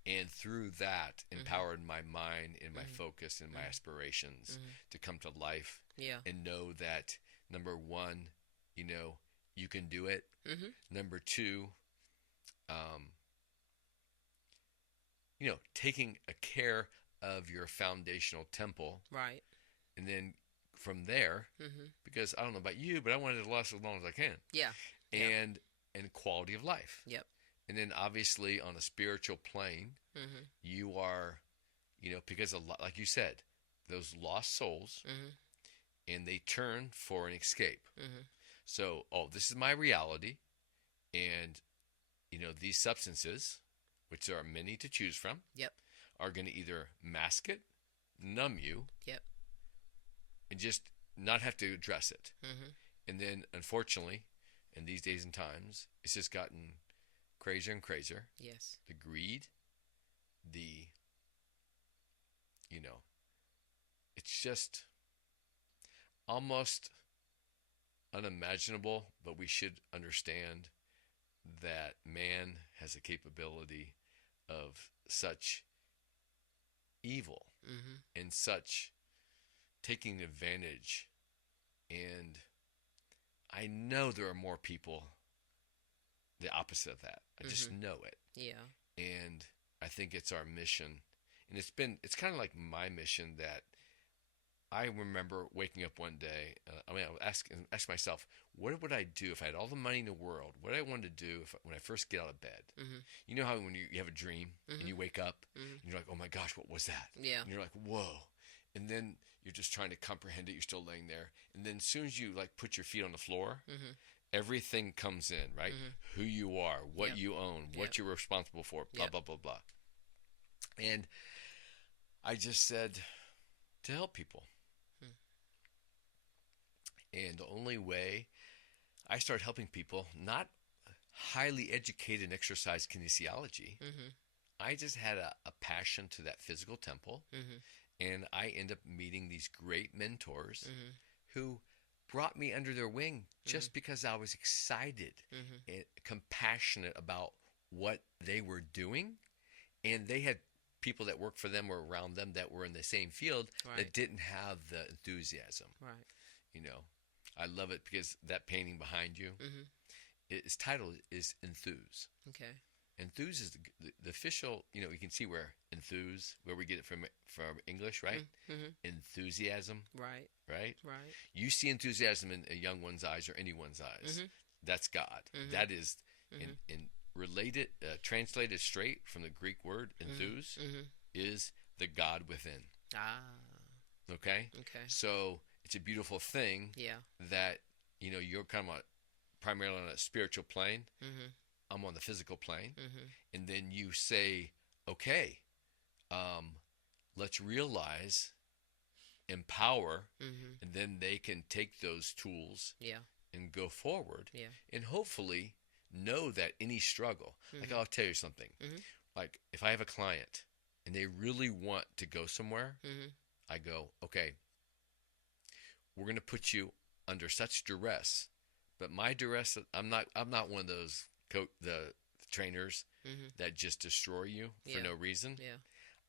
And through that, empowered my mind and my focus and my aspirations to come to life. Yeah. And know that, number 1, you can do it. Number 2, taking a care of your foundational temple. Right. And then from there, because I don't know about you, but I want it to last as long as I can. Yeah. And quality of life. Yep. And then obviously on a spiritual plane, you are, because like you said, those lost souls, and they turn for an escape. So, this is my reality, and these substances, which there are many to choose from, Yep. are going to either mask it, numb you, Yep. and just not have to address it. Mm-hmm. And then, unfortunately, in these days and times, it's just gotten crazier and crazier. Yes. The greed, the, it's just almost unimaginable, but we should understand that man has a capability of such evil Mm-hmm. and such taking advantage. And I know there are more people the opposite of that. I just know it. Yeah. And I think it's our mission. And it's kind of like my mission that I remember waking up one day. I would ask myself, what would I do if I had all the money in the world? What I wanted to do when I first get out of bed. Mm-hmm. You know how when you have a dream and you wake up Mm-hmm. and you're like, oh my gosh, what was that? Yeah. And you're like, whoa. And then you're just trying to comprehend it. You're still laying there. And then as soon as you put your feet on the floor, Mm-hmm. everything comes in, right? Mm-hmm. Who you are, what Yep. you own, what Yep. you're responsible for, blah, Yep. blah, blah, blah. And I just said to help people. And the only way I started helping people, not highly educated and exercised kinesiology, Mm-hmm. I just had a passion to that physical temple. Mm-hmm. And I ended up meeting these great mentors Mm-hmm. who brought me under their wing just because I was excited Mm-hmm. and compassionate about what they were doing. And they had people that worked for them or around them that were in the same field Right. that didn't have the enthusiasm. Right. I love it because that painting behind you, Mm-hmm. its title is Enthuse. Okay. Enthuse is the official, you can see where enthuse, where we get it from English, right? Mm-hmm. Enthusiasm, Right. right? Right. You see enthusiasm in a young one's eyes or anyone's eyes. Mm-hmm. That's God. Mhm. That is Mhm. in related, translated straight from the Greek word enthuse, Mm-hmm. is the God within. Ah. Okay? Okay. So it's a beautiful thing Yeah. that, you're kind of primarily on a spiritual plane. Mm-hmm. I'm on the physical plane. Mm-hmm. And then you say, okay, let's realize, empower, Mm-hmm. and then they can take those tools Yeah. and go forward. Yeah. And hopefully know that any struggle, like I'll tell you something, Mhm. like if I have a client and they really want to go somewhere, Mm-hmm. I go, okay, we're going to put you under such duress, but my duress, I'm not one of those the trainers Mm-hmm. that just destroy you for Yeah. no reason. Yeah.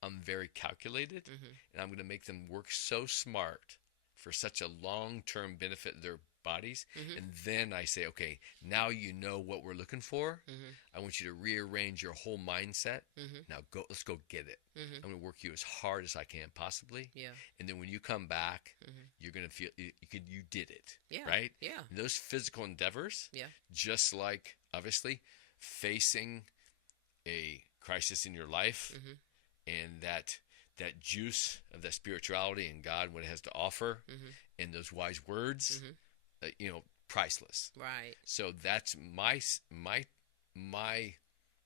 I'm very calculated, Mm-hmm. and I'm going to make them work so smart for such a long-term benefit of their bodies. Mm-hmm. And then I say, okay, now you know what we're looking for. Mm-hmm. I want you to rearrange your whole mindset. Mm-hmm. Now let's go get it. Mm-hmm. I'm going to work you as hard as I can possibly. Yeah. And then when you come back, Mm-hmm. you're going to feel you did it. Yeah. Right? Yeah. And those physical endeavors, Yeah. just like obviously facing a crisis in your life, Mm-hmm. and that juice of that spirituality and God, what it has to offer, Mm-hmm. and those wise words, Mm-hmm. Priceless. Right. So that's my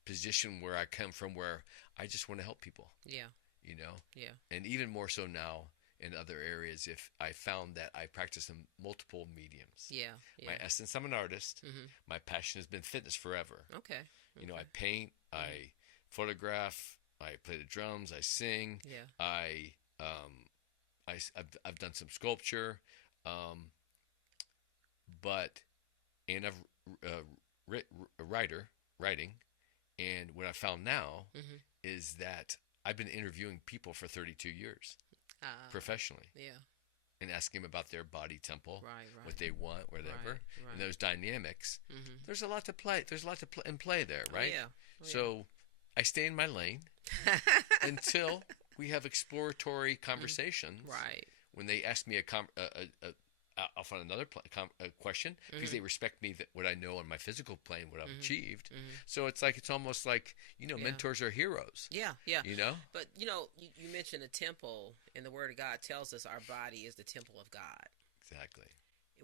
position where I come from, where I just want to help people, Yeah. Yeah. and even more so now in other areas. If I found that I practice in multiple mediums, Yeah. Yeah. my essence, I'm an artist. Mm-hmm. My passion has been fitness forever. Okay. I paint, I photograph, I play the drums, I sing, Yeah. I've done some sculpture, and I've writing, and what I found now Mm-hmm. is that I've been interviewing people for 32 years professionally, Yeah. and asking them about their body temple, Right. Right. what they want, whatever, Right. and those dynamics. Mm-hmm. There's a lot to play. There's a lot to play there, right? Oh, yeah. Oh, So I stay in my lane until we have exploratory conversations. Right. When they ask me I'll find another question, because they respect me, that what I know on my physical plane, what I've achieved. Mm-hmm. So it's almost like, mentors are heroes. Yeah. Yeah. But you mentioned a temple, and the Word of God tells us our body is the temple of God. Exactly.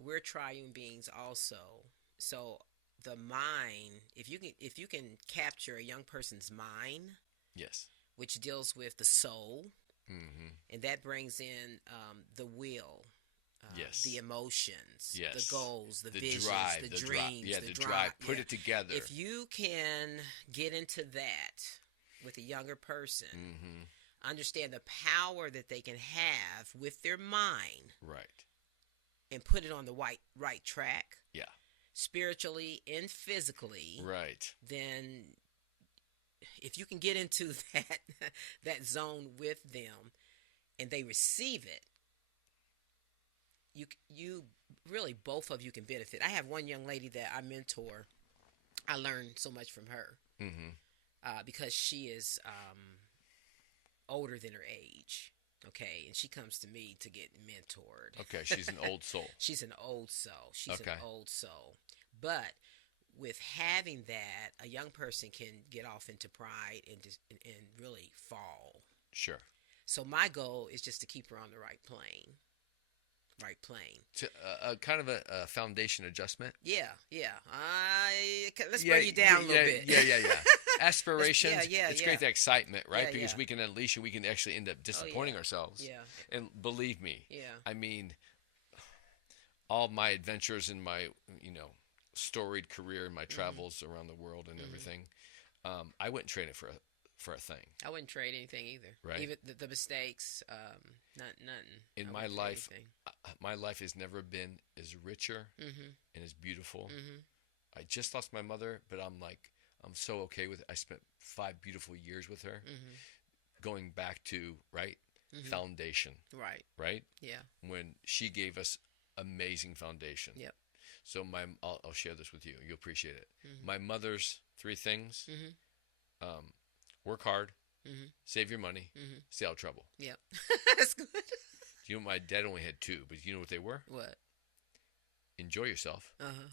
We're triune beings also. So the mind, if you can capture a young person's mind, yes, which deals with the soul, mm-hmm. and that brings in the will, yes, the emotions, yes, the goals, the visions, drive, the dreams, the drive. Put it together. If you can get into that with a younger person, mm-hmm. understand the power that they can have with their mind, right, and put it on the right track, yeah, spiritually and physically, right, then if you can get into that zone with them and they receive it, you really, both of you can benefit. I have one young lady that I mentor. I learned so much from her, mm-hmm. Because she is older than her age. Okay, and she comes to me to get mentored. Okay, she's an old soul. She's an old soul. She's okay. an old soul. But with having that, a young person can get off into pride and really fall. Sure. So my goal is just to keep her on the right plane. Right plane. So, kind of a foundation adjustment. Yeah. Let's bring you down a little bit. Yeah. Aspirations. It's great, the excitement, right? Yeah, because we can unleash and we can actually end up disappointing ourselves. Yeah. And believe me, yeah. I mean, all my adventures in my, storied career and my travels around the world and everything, I wouldn't trade it for a thing. I wouldn't trade anything either. Right. Even the mistakes, nothing. In my life, my life has never been as richer and as beautiful. I just lost my mother, but I'm so okay with it. I spent 5 beautiful years with her, going back to, foundation. Right? Yeah. When she gave us amazing foundation. Yep. So I'll share this with you. You'll appreciate it. My mother's 3 things, work hard, save your money, stay out of trouble. Yep. That's good. You know, my dad only had 2, but you know what they were? What? Enjoy yourself. Uh-huh.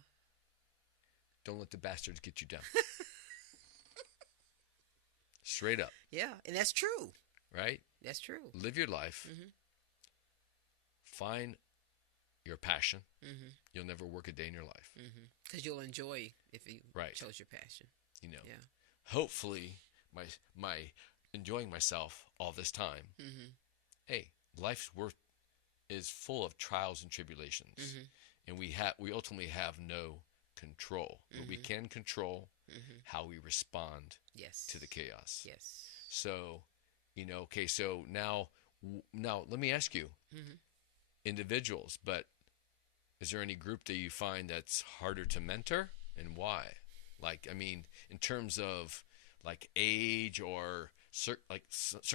Don't let the bastards get you down. Straight up. Yeah, and that's true. Right? That's true. Live your life. Find your passion. You'll never work a day in your life. Because you'll enjoy if you chose your passion. Yeah. Hopefully, my enjoying myself all this time. Hey, life's work is full of trials and tribulations, and we ultimately have no control, but we can control how we respond to the chaos. Yes. So, okay. So now let me ask you, individuals, but is there any group that you find that's harder to mentor, and why? In terms of age or certain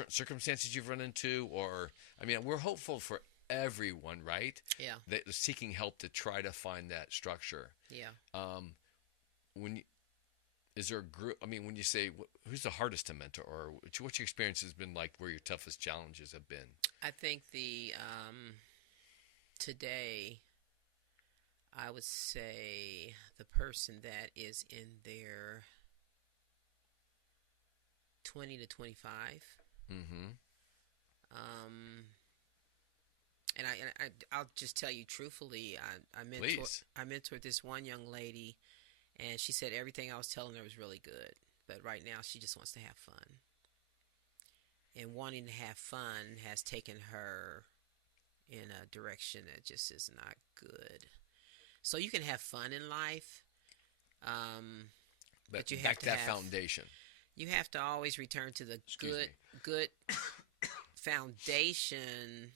circumstances you've run into, or we're hopeful for everyone, right? Yeah. That is seeking help to try to find that structure. Yeah. Is there a group? When you say who's the hardest to mentor, or what's your experience has been like? Where your toughest challenges have been? I think today, I would say the person that is in their 20 to 25. And I'll just tell you truthfully, I mentored this one young lady, and she said everything I was telling her was really good, but right now she just wants to have fun. And wanting to have fun has taken her in a direction that just is not good. So you can have fun in life, but you have to have foundation. You have to always return to the good foundation,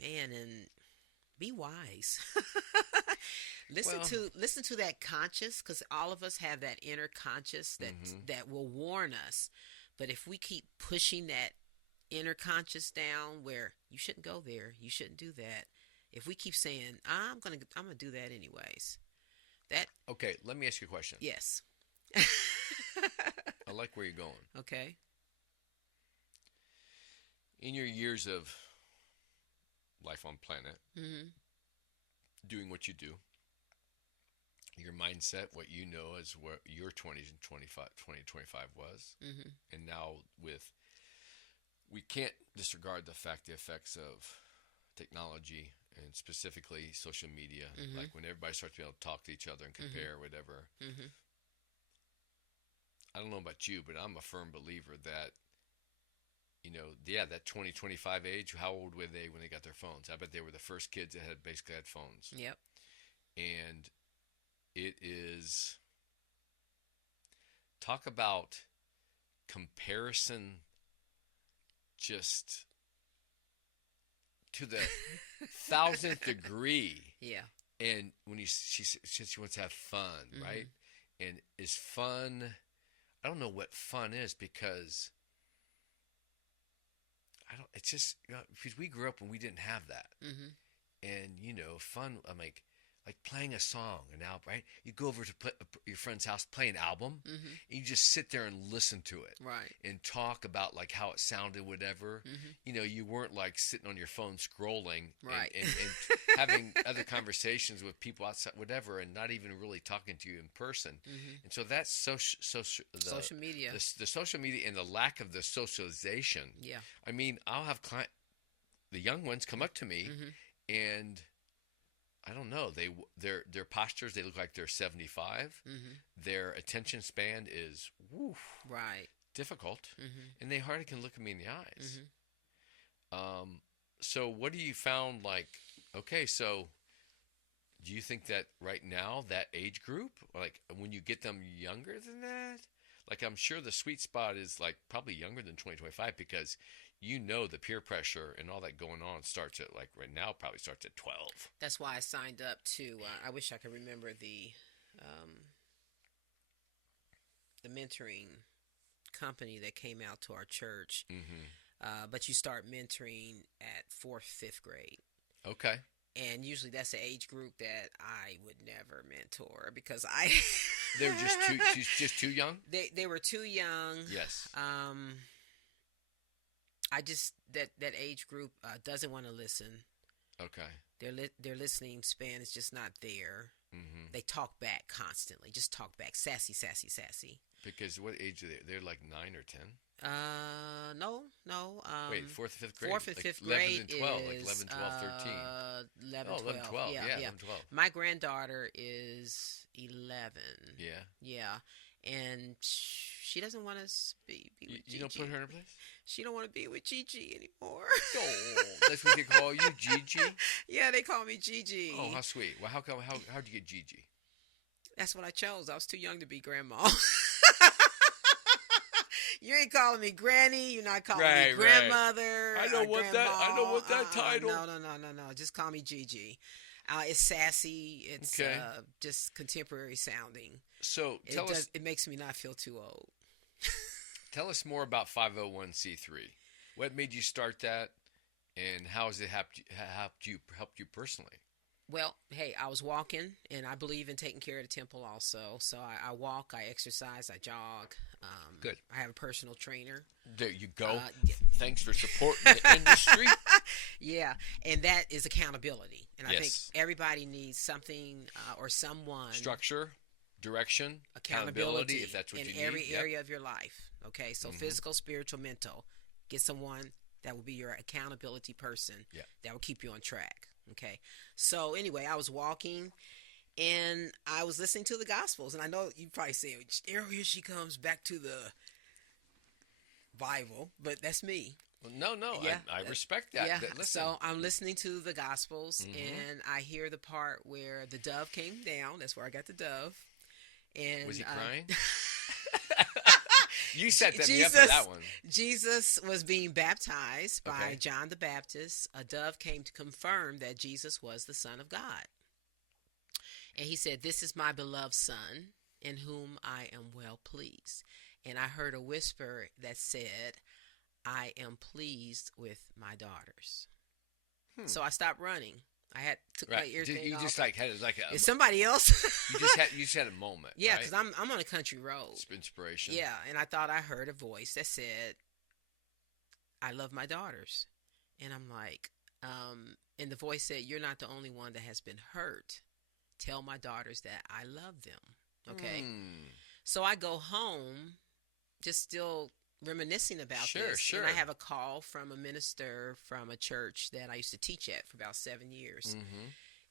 man, and be wise. Listen to that conscious, because all of us have that inner conscious that will warn us. But if we keep pushing that inner conscious down, where you shouldn't go there, you shouldn't do that. If we keep saying, I'm gonna do that anyways. Okay, let me ask you a question. Yes. I like where you're going. Okay. In your years of life on planet, doing what you do, your mindset, what you know as what your 20s and 25 was, and now we can't disregard the effects of technology and specifically social media, Mm-hmm. like when everybody starts to be able to talk to each other and compare whatever. Mm-hmm. I don't know about you, but I'm a firm believer that, that 20, 25 age, how old were they when they got their phones? I bet they were the first kids that had basically had phones. Yep. And it is, talk about comparison just to the thousandth degree. Yeah. And when she says she wants to have fun, right? And is fun, I don't know what fun is, because it's just, because we grew up and we didn't have that. Mm-hmm. And, fun, I'm like playing a song, an album, right? You go over to your friend's house, play an album, and you just sit there and listen to it. Right. And talk about like how it sounded, whatever. You weren't like sitting on your phone scrolling, right, and having other conversations with people outside, whatever, and not even really talking to you in person. And so that's social media. The social media and the lack of the socialization. Yeah. I mean, I'll have the young ones come up to me, and I don't know, their postures, they look like they're 75. Their attention span is right, difficult, and they hardly can look at me in the eyes. So what do you found, like, okay, so do you think that right now, that age group, like when you get them younger than that, like I'm sure the sweet spot is like probably younger than 2025, because the peer pressure and all that going on starts at, like, right now, probably starts at 12. That's why I signed up to, I wish I could remember the mentoring company that came out to our church. But you start mentoring at 4th, 5th grade. Okay. And usually that's the age group that I would never mentor, because They're just too young? They were too young. Yes. I just, that age group doesn't want to listen. Okay. Their listening span is just not there. They talk back constantly. Just talk back. Sassy. Because what age are they? They're like 9 or 10? No. Wait, 4th, 5th grade? 4th and like 5th 11 grade and 12, is like 11, 12, 13. 11, 12. 11, 12. Yeah, 11, 12. My granddaughter is 11. Yeah. And she doesn't want to be with Gigi. You don't put her in a place? She don't want to be with Gigi anymore. Oh, that's what they call you, Gigi? Yeah, they call me Gigi. Oh, how sweet. Well, how'd you get Gigi? That's what I chose. I was too young to be grandma. You ain't calling me granny. You're not calling me grandmother. I don't want that title. No. Just call me Gigi. It's sassy. It's just contemporary sounding. So it makes me not feel too old. Tell us more about 501c3. What made you start that, and how has it helped you personally? Well, hey, I was walking, and I believe in taking care of the temple also. So I walk, I exercise, I jog. Good. I have a personal trainer. There you go. Thanks for supporting the industry. Yeah, and that is accountability. And I Yes. think everybody needs something or someone. Structure, direction, accountability if that's what you need. in every area of your life. Okay, so physical, spiritual, mental. Get someone that will be your accountability person. Yeah. That will keep you on track. Okay, so anyway, I was walking, and I was listening to the Gospels, and I know you probably say, here she comes back to the Bible, but that's me. Well, no, Yeah. I respect that. Yeah, Listen. so I'm listening to the Gospels, and I hear the part where the dove came down. That's where I got the dove. And was he crying? You set me up for that one. Jesus was being baptized by Okay. John the Baptist. A dove came to confirm that Jesus was the Son of God. And he said, "This is my beloved Son, in whom I am well pleased." And I heard a whisper that said, "I am pleased with my daughters." So I stopped running. I had took my ear thing You off. just like had it like a. It's somebody else. you just had a moment. Yeah, right? because I'm on a country road. It's inspiration. Yeah, and I thought I heard a voice that said, "I love my daughters," and I'm like, and the voice said, "You're not the only one that has been hurt. Tell my daughters that I love them." Okay, so I go home, just still reminiscing about this. Sure. And I have a call from a minister from a church that I used to teach at for about 7 years.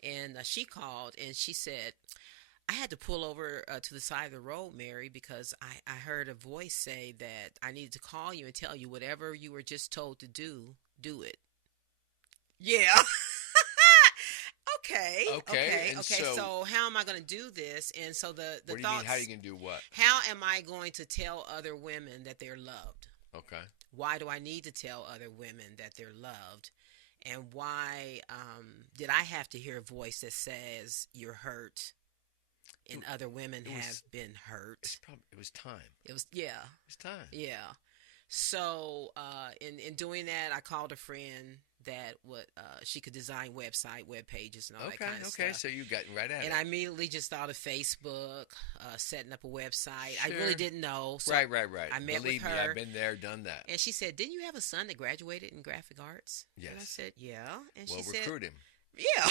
And she called and she said, I had to pull over to the side of the road, Mary, because I heard a voice say that I needed to call you and tell you whatever you were just told to do it. Yeah. Okay. So how am I going to do this? And so the what do you thoughts. mean, how are you going to do what? How am I going to tell other women that they're loved? Okay. Why do I need to tell other women that they're loved? And why did I have to hear a voice that says you're hurt? And other women have been hurt. It was time. It was time. Yeah. So in doing that, I called a friend that she could design web pages and all that kind of stuff. Okay, so you got right at it. And I immediately just thought of Facebook, setting up a website. Sure. I really didn't know. So right. I met Believe with her. me, I've been there, done that. And she said, "Didn't you have a son that graduated in graphic arts?" Yes. And I said, "Yeah." And well, she said, recruit him. Yeah.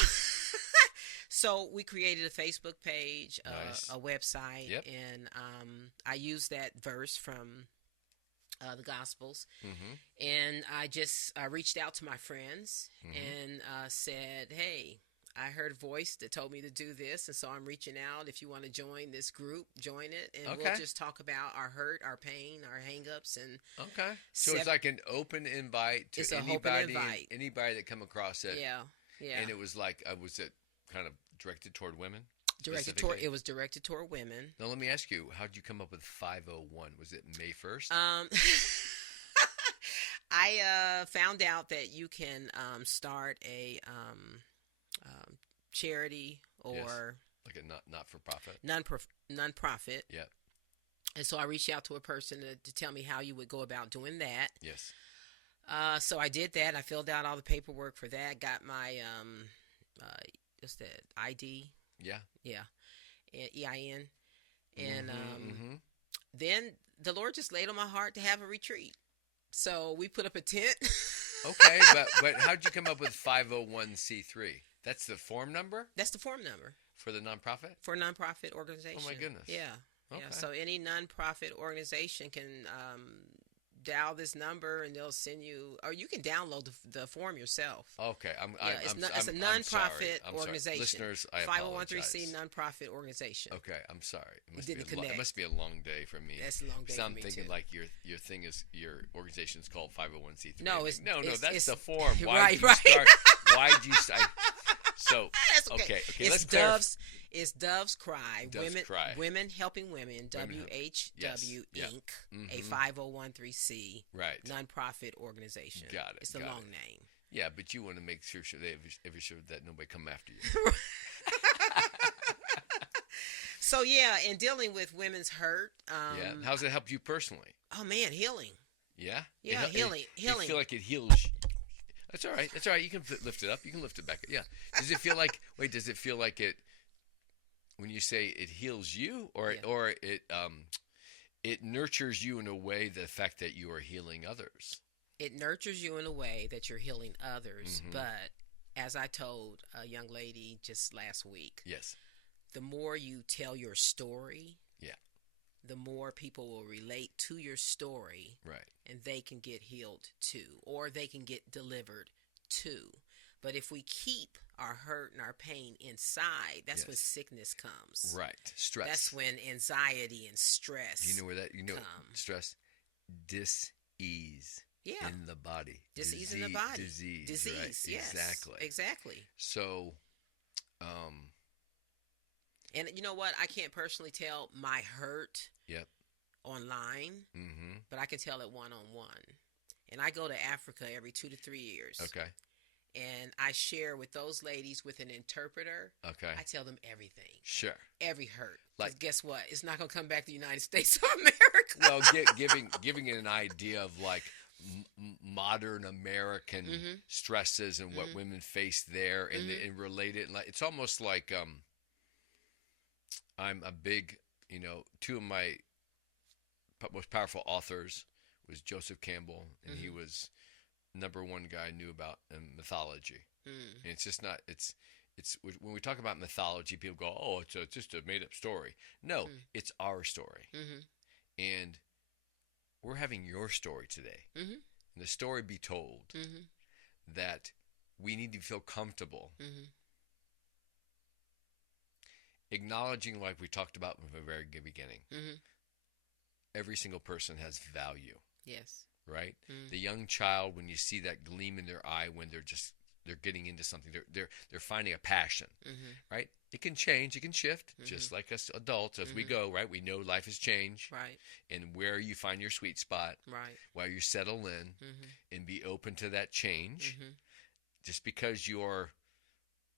So we created a Facebook page, nice. A website, yep. and I used that verse from the Gospels, and I just reached out to my friends and said, "Hey, I heard a voice that told me to do this, and so I'm reaching out. If you want to join this group, join it, and we'll just talk about our hurt, our pain, our hang-ups." And so it's like an open invite to anybody that come across it. Yeah. And it was like, was it kind of directed toward women? It was directed toward women. Now, let me ask you, how did you come up with 501? Was it May 1st? I found out that you can start a charity or like a not-for-profit. Non-profit. Yeah. And so I reached out to a person to tell me how you would go about doing that. Yes. So I did that. I filled out all the paperwork for that. Got my what's that? ID. Yeah. Yeah. EIN. And then the Lord just laid on my heart to have a retreat. So we put up a tent. Okay, but how'd you come up with 501c3? That's the form number? That's the form number. For the nonprofit? For a nonprofit organization. Oh, my goodness. Yeah. Okay. Yeah. So any nonprofit organization can dial this number and they'll send you, or you can download the form yourself. Okay. It's a nonprofit organization. Listeners, I apologize. 501(c) nonprofit organization. Okay, I'm sorry. It must be a long day for me. That's a long day for me, I'm thinking too. like your thing is, your organization is called 501c3. No, that's the form. Why'd you start? So, that's okay. Let's It's Dove's Cry. Dove's Cry. Women Helping Women, WHW Inc., a 501(c) nonprofit organization. Got it. It's a long name. Yeah, but you want to make sure that nobody come after you. So, in dealing with women's hurt. How's it helped you personally? Oh, man, healing. Yeah? Yeah, healing. You feel like it heals you. That's all right. You can lift it up. You can lift it back. Yeah. Does it feel like it, when you say it heals you, or it nurtures you in a way, the fact that you are healing others? It nurtures you in a way that you're healing others. But as I told a young lady just last week, yes, the more you tell your story, the more people will relate to your story, right? And they can get healed too, or they can get delivered too. But if we keep our hurt and our pain inside, that's when sickness comes. Right. Stress. That's when anxiety and stress. You know where that stress, dis-ease in the body. Dis-ease in the body. Disease. Right? Yes. Exactly. So, and you know what? I can't personally tell my hurt online, but I can tell it one-on-one. And I go to Africa every 2 to 3 years. Okay. And I share with those ladies with an interpreter. Okay. I tell them everything. Sure. Every hurt. Like, guess what? It's not going to come back to the United States of America. Well, giving it an idea of like modern American stresses and what women face there, and relate it. Like, it's almost like I'm a big, two of my most powerful authors was Joseph Campbell, and he was number one guy I knew about in mythology. And it's just not, it's when we talk about mythology, people go, oh, it's just a made up story. No, it's our story. And we're having your story today. Mm-hmm. And the story be told Mm-hmm. that we need to feel comfortable Mm-hmm. acknowledging, like we talked about from the very beginning, Mm-hmm. every single person has value, Yes. right? Mm-hmm. The young child, when you see that gleam in their eye when they're getting into something, they're finding a passion, Mm-hmm. right? It can change, it can shift, Mm-hmm. just like us adults as we Mm-hmm. go, right? We know life has changed, Right. and where you find your sweet spot, Right. while you settle in Mm-hmm. and be open to that change. Mm-hmm. Just because you're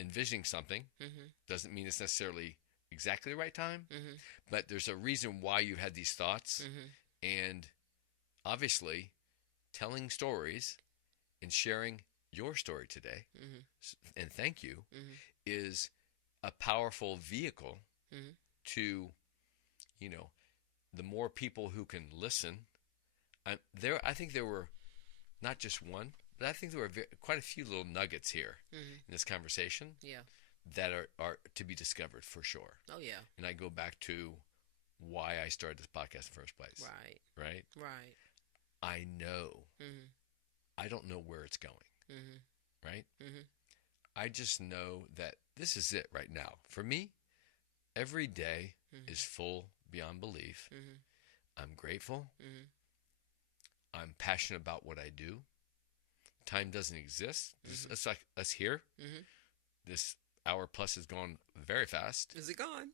envisioning something Mm-hmm. doesn't mean it's necessarily exactly the right time, Mm-hmm. but there's a reason why you've had these thoughts, Mm-hmm. and obviously telling stories and sharing your story today, Mm-hmm. and thank you, Mm-hmm. is a powerful vehicle Mm-hmm. to, the more people who can listen. I think there were not just one, but I think there were quite a few little nuggets here Mm-hmm. in this conversation Yeah. that are to be discovered for sure. Oh, yeah. And I go back to why I started this podcast in the first place. Right. Right? Right. I know. Mm-hmm. I don't know where it's going. Mm-hmm. Right? Mm-hmm. I just know that this is it right now. For me, every day Mm-hmm. is full beyond belief. Mm-hmm. I'm grateful. Mm-hmm. I'm passionate about what I do. Time doesn't exist. Mm-hmm. It's like us here. Mm-hmm. This hour plus has gone very fast. Is it gone?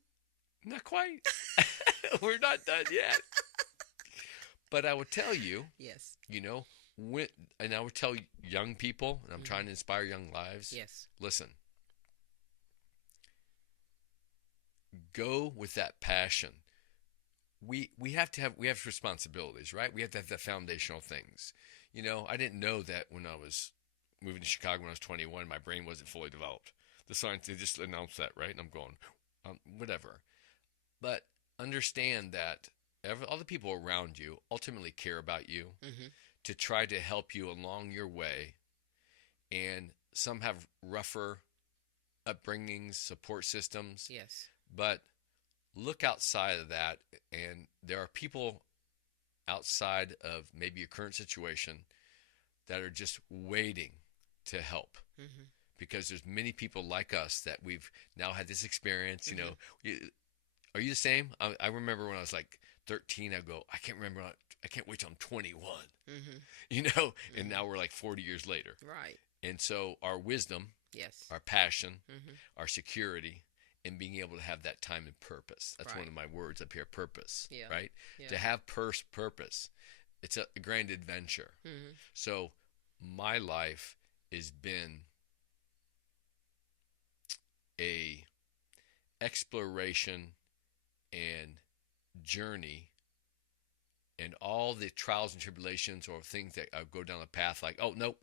Not quite. We're not done yet. But I would tell you, Yes. and I would tell young people, and I'm Mm-hmm. trying to inspire young lives. Yes. Listen, go with that passion. We have responsibilities, right? We have to have the foundational things. I didn't know that when I was moving to Chicago when I was 21, my brain wasn't fully developed. The science, they just announced that, right? And I'm going, whatever. But understand that all the people around you ultimately care about you, Mm-hmm. to try to help you along your way. And some have rougher upbringings, support systems. Yes. But look outside of that, and there are people outside of maybe your current situation that are just waiting to help. Mm-hmm. Because there's many people like us that we've now had this experience. Mm-hmm. Are you the same? I remember when I was like 13, I go, I can't wait till I'm 21. Mm-hmm. And Mm-hmm. now we're like 40 years later. Right. And so our wisdom, Yes. our passion, Mm-hmm. our security, and being able to have that time and purpose. That's Right. one of my words up here, purpose. Yeah. Right? Yeah. To have purpose. It's a grand adventure. Mm-hmm. So my life has been a exploration and journey, and all the trials and tribulations or things that I go down the path like, oh, nope,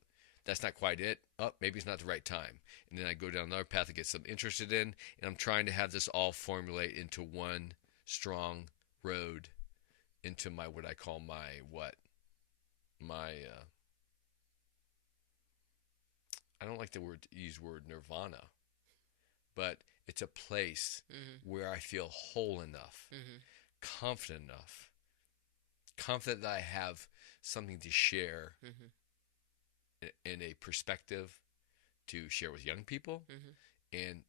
that's not quite it. Oh, maybe it's not the right time. And then I go down another path I get something interested in, and I'm trying to have this all formulate into one strong road into what I call I don't like to use word nirvana, but it's a place Mm-hmm. where I feel whole enough, Mm-hmm. confident that I have something to share Mm-hmm. in a perspective to share with young people, Mm-hmm. and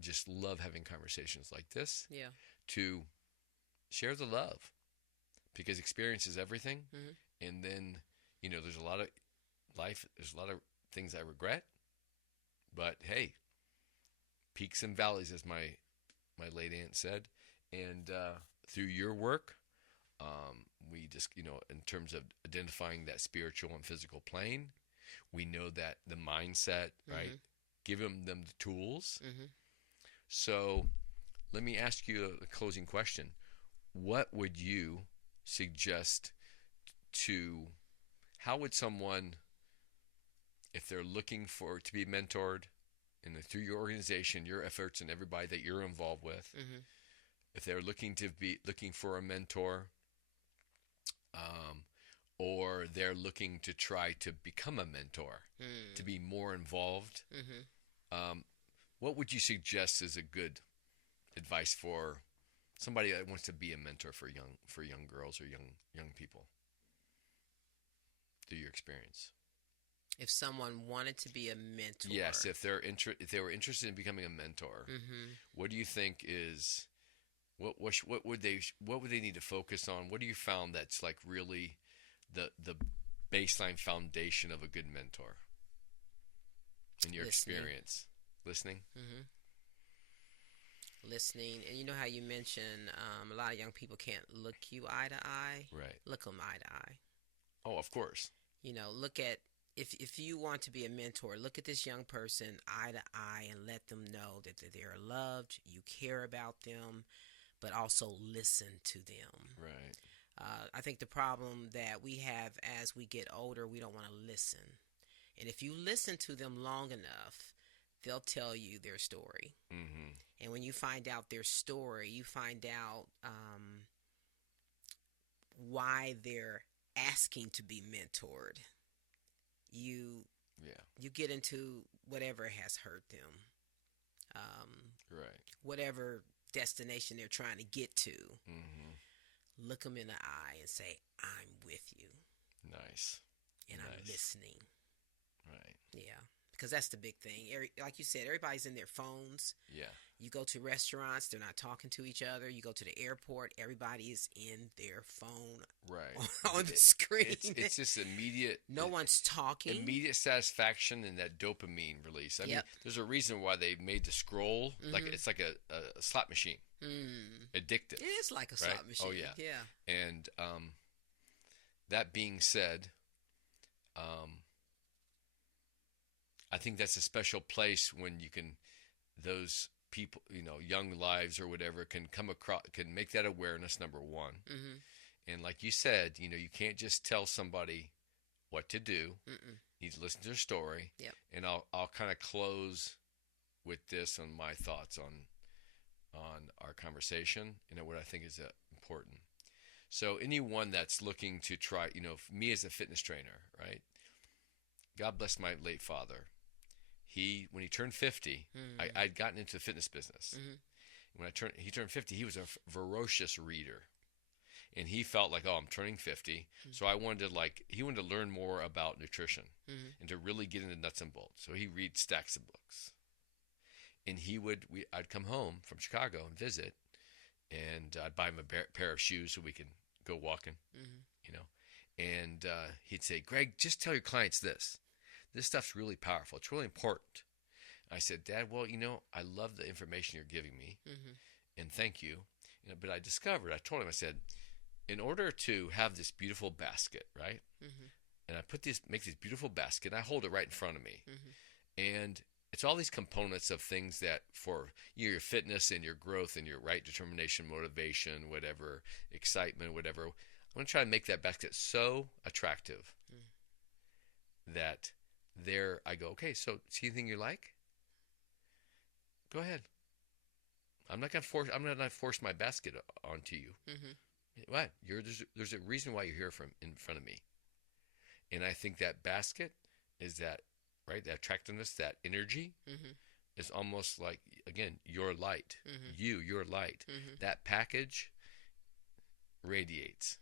just love having conversations like this Yeah. to share the love, because experience is everything. Mm-hmm. And then, there's a lot of things I regret, but hey, peaks and valleys, as my late aunt said. And through your work, we just, in terms of identifying that spiritual and physical plane, we know that the mindset, right? Mm-hmm. Give them the tools. Mm-hmm. So let me ask you a closing question. What would you suggest how would someone, if they're looking to be mentored, and through your organization, your efforts, and everybody that you're involved with, Mm-hmm. if they're looking for a mentor, or they're looking to try to become a mentor, to be more involved, Mm-hmm. What would you suggest is a good advice for somebody that wants to be a mentor for young girls or young people? through your experience? If someone wanted to be a mentor. Yes, if they were interested in becoming a mentor, what do you think is what would they need to focus on? What do you found that's like really the baseline foundation of a good mentor in your experience? Listening. Listening, and you know how you mentioned a lot of young people can't look you eye to eye. Right. Look them eye to eye. Oh, of course. Look at. If you want to be a mentor, look at this young person eye to eye and let them know that they're loved, you care about them, but also listen to them. Right. I think the problem that we have as we get older, we don't want to listen. And if you listen to them long enough, they'll tell you their story. And when you find out their story, you find out why they're asking to be mentored. You get into whatever has hurt them, right? Whatever destination they're trying to get to. Look them in the eye and say, "I'm with you." Nice. And nice. I'm listening. Right. Yeah, because that's the big thing. Like you said, everybody's in their phones. Yeah. You go to restaurants, they're not talking to each other. You go to the airport, everybody is in their phone. Right. On the screen. It's just immediate. No one's talking. Immediate satisfaction and that dopamine release. I mean, there's a reason why they made the scroll like it's like a slot machine. Addictive. It is like a slot machine. Oh yeah. Yeah. And that being said, I think that's a special place when you can, those people, young lives or whatever, can come across, can make that awareness, number one. And like you said, you can't just tell somebody what to do. You need to listen to their story. Yep. And I'll kind of close with this on my thoughts on our conversation, what I think is important. So anyone that's looking to try, me as a fitness trainer, right? God bless my late father. When he turned 50, I'd gotten into the fitness business. When he turned 50, he was a voracious reader. And he felt like, I'm turning 50. So he wanted to learn more about nutrition and to really get into nuts and bolts. So he read stacks of books. And I'd come home from Chicago and visit, and I'd buy him a pair of shoes so we can go walking, And he'd say, "Greg, just tell your clients this. This stuff's really powerful. It's really important." I said, "Dad, well, I love the information you're giving me, and thank you. But I told him, I said, in order to have this beautiful basket, right? And I make this beautiful basket, and I hold it right in front of me. And it's all these components of things that for your fitness and your growth and your right determination, motivation, whatever, excitement, whatever. I'm going to try to make that basket so attractive that there I go, okay, so see anything you like? Go ahead. I'm not going to force my basket onto you. What? There's a reason why you're here in front of me. And I think that basket is that, right, that attractiveness, that energy is almost like, again, your light. Your light. That package radiates.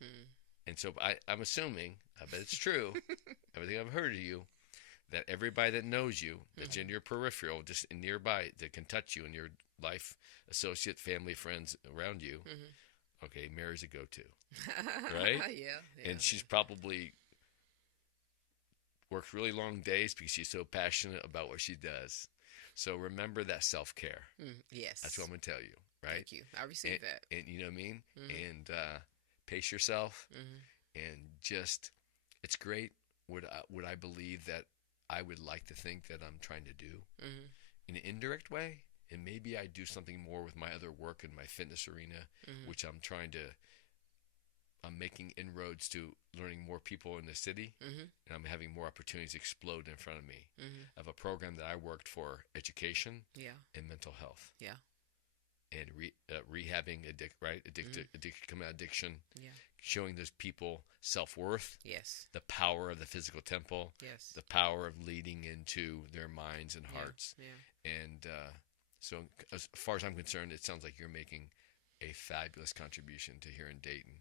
And so I'm assuming, I bet it's true, everything I've heard of you, that everybody that knows you, that's in your peripheral, just nearby, that can touch you in your life, associate, family, friends around you, okay, Mary's a go-to, right? Yeah. And she's probably works really long days because she's so passionate about what she does. So remember that self-care. Yes. That's what I'm going to tell you, right? Thank you. I received that. And you know what I mean? And pace yourself. And just, it's great what I believe that I would like to think that I'm trying to do in an indirect way. And maybe I do something more with my other work in my fitness arena, which I'm making inroads to learning more people in the city, and I'm having more opportunities explode in front of me. Of a program that I worked for education and mental health. Yeah. And rehabbing coming out of addiction. Yeah. Showing those people self-worth. Yes. The power of the physical temple. Yes. The power of leading into their minds and hearts. Yeah. And so as far as I'm concerned, it sounds like you're making a fabulous contribution to here in Dayton.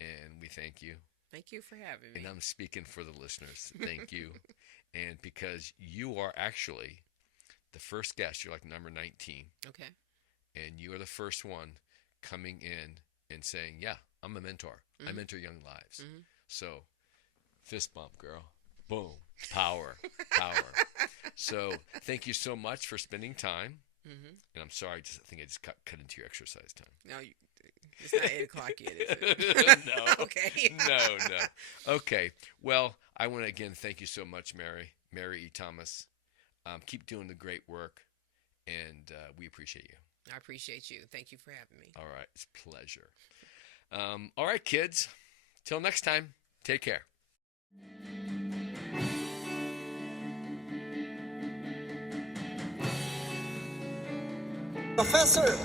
And we thank you. Thank you for having me. And I'm speaking for the listeners. Thank you. And because you are actually the first guest, you're like number 19. Okay. And you are the first one coming in and saying, yeah, I'm a mentor. I mentor young lives. So fist bump, girl. Boom. Power. So thank you so much for spending time. And I'm sorry, I think I just cut into your exercise time. No, it's not 8 o'clock yet, is it? No. Okay. No. Okay. Well, I want to again thank you so much, Mary E. Thomas. Keep doing the great work, and we appreciate you. I appreciate you. Thank you for having me. All right. It's a pleasure. All right, kids. Till next time, take care. Professor!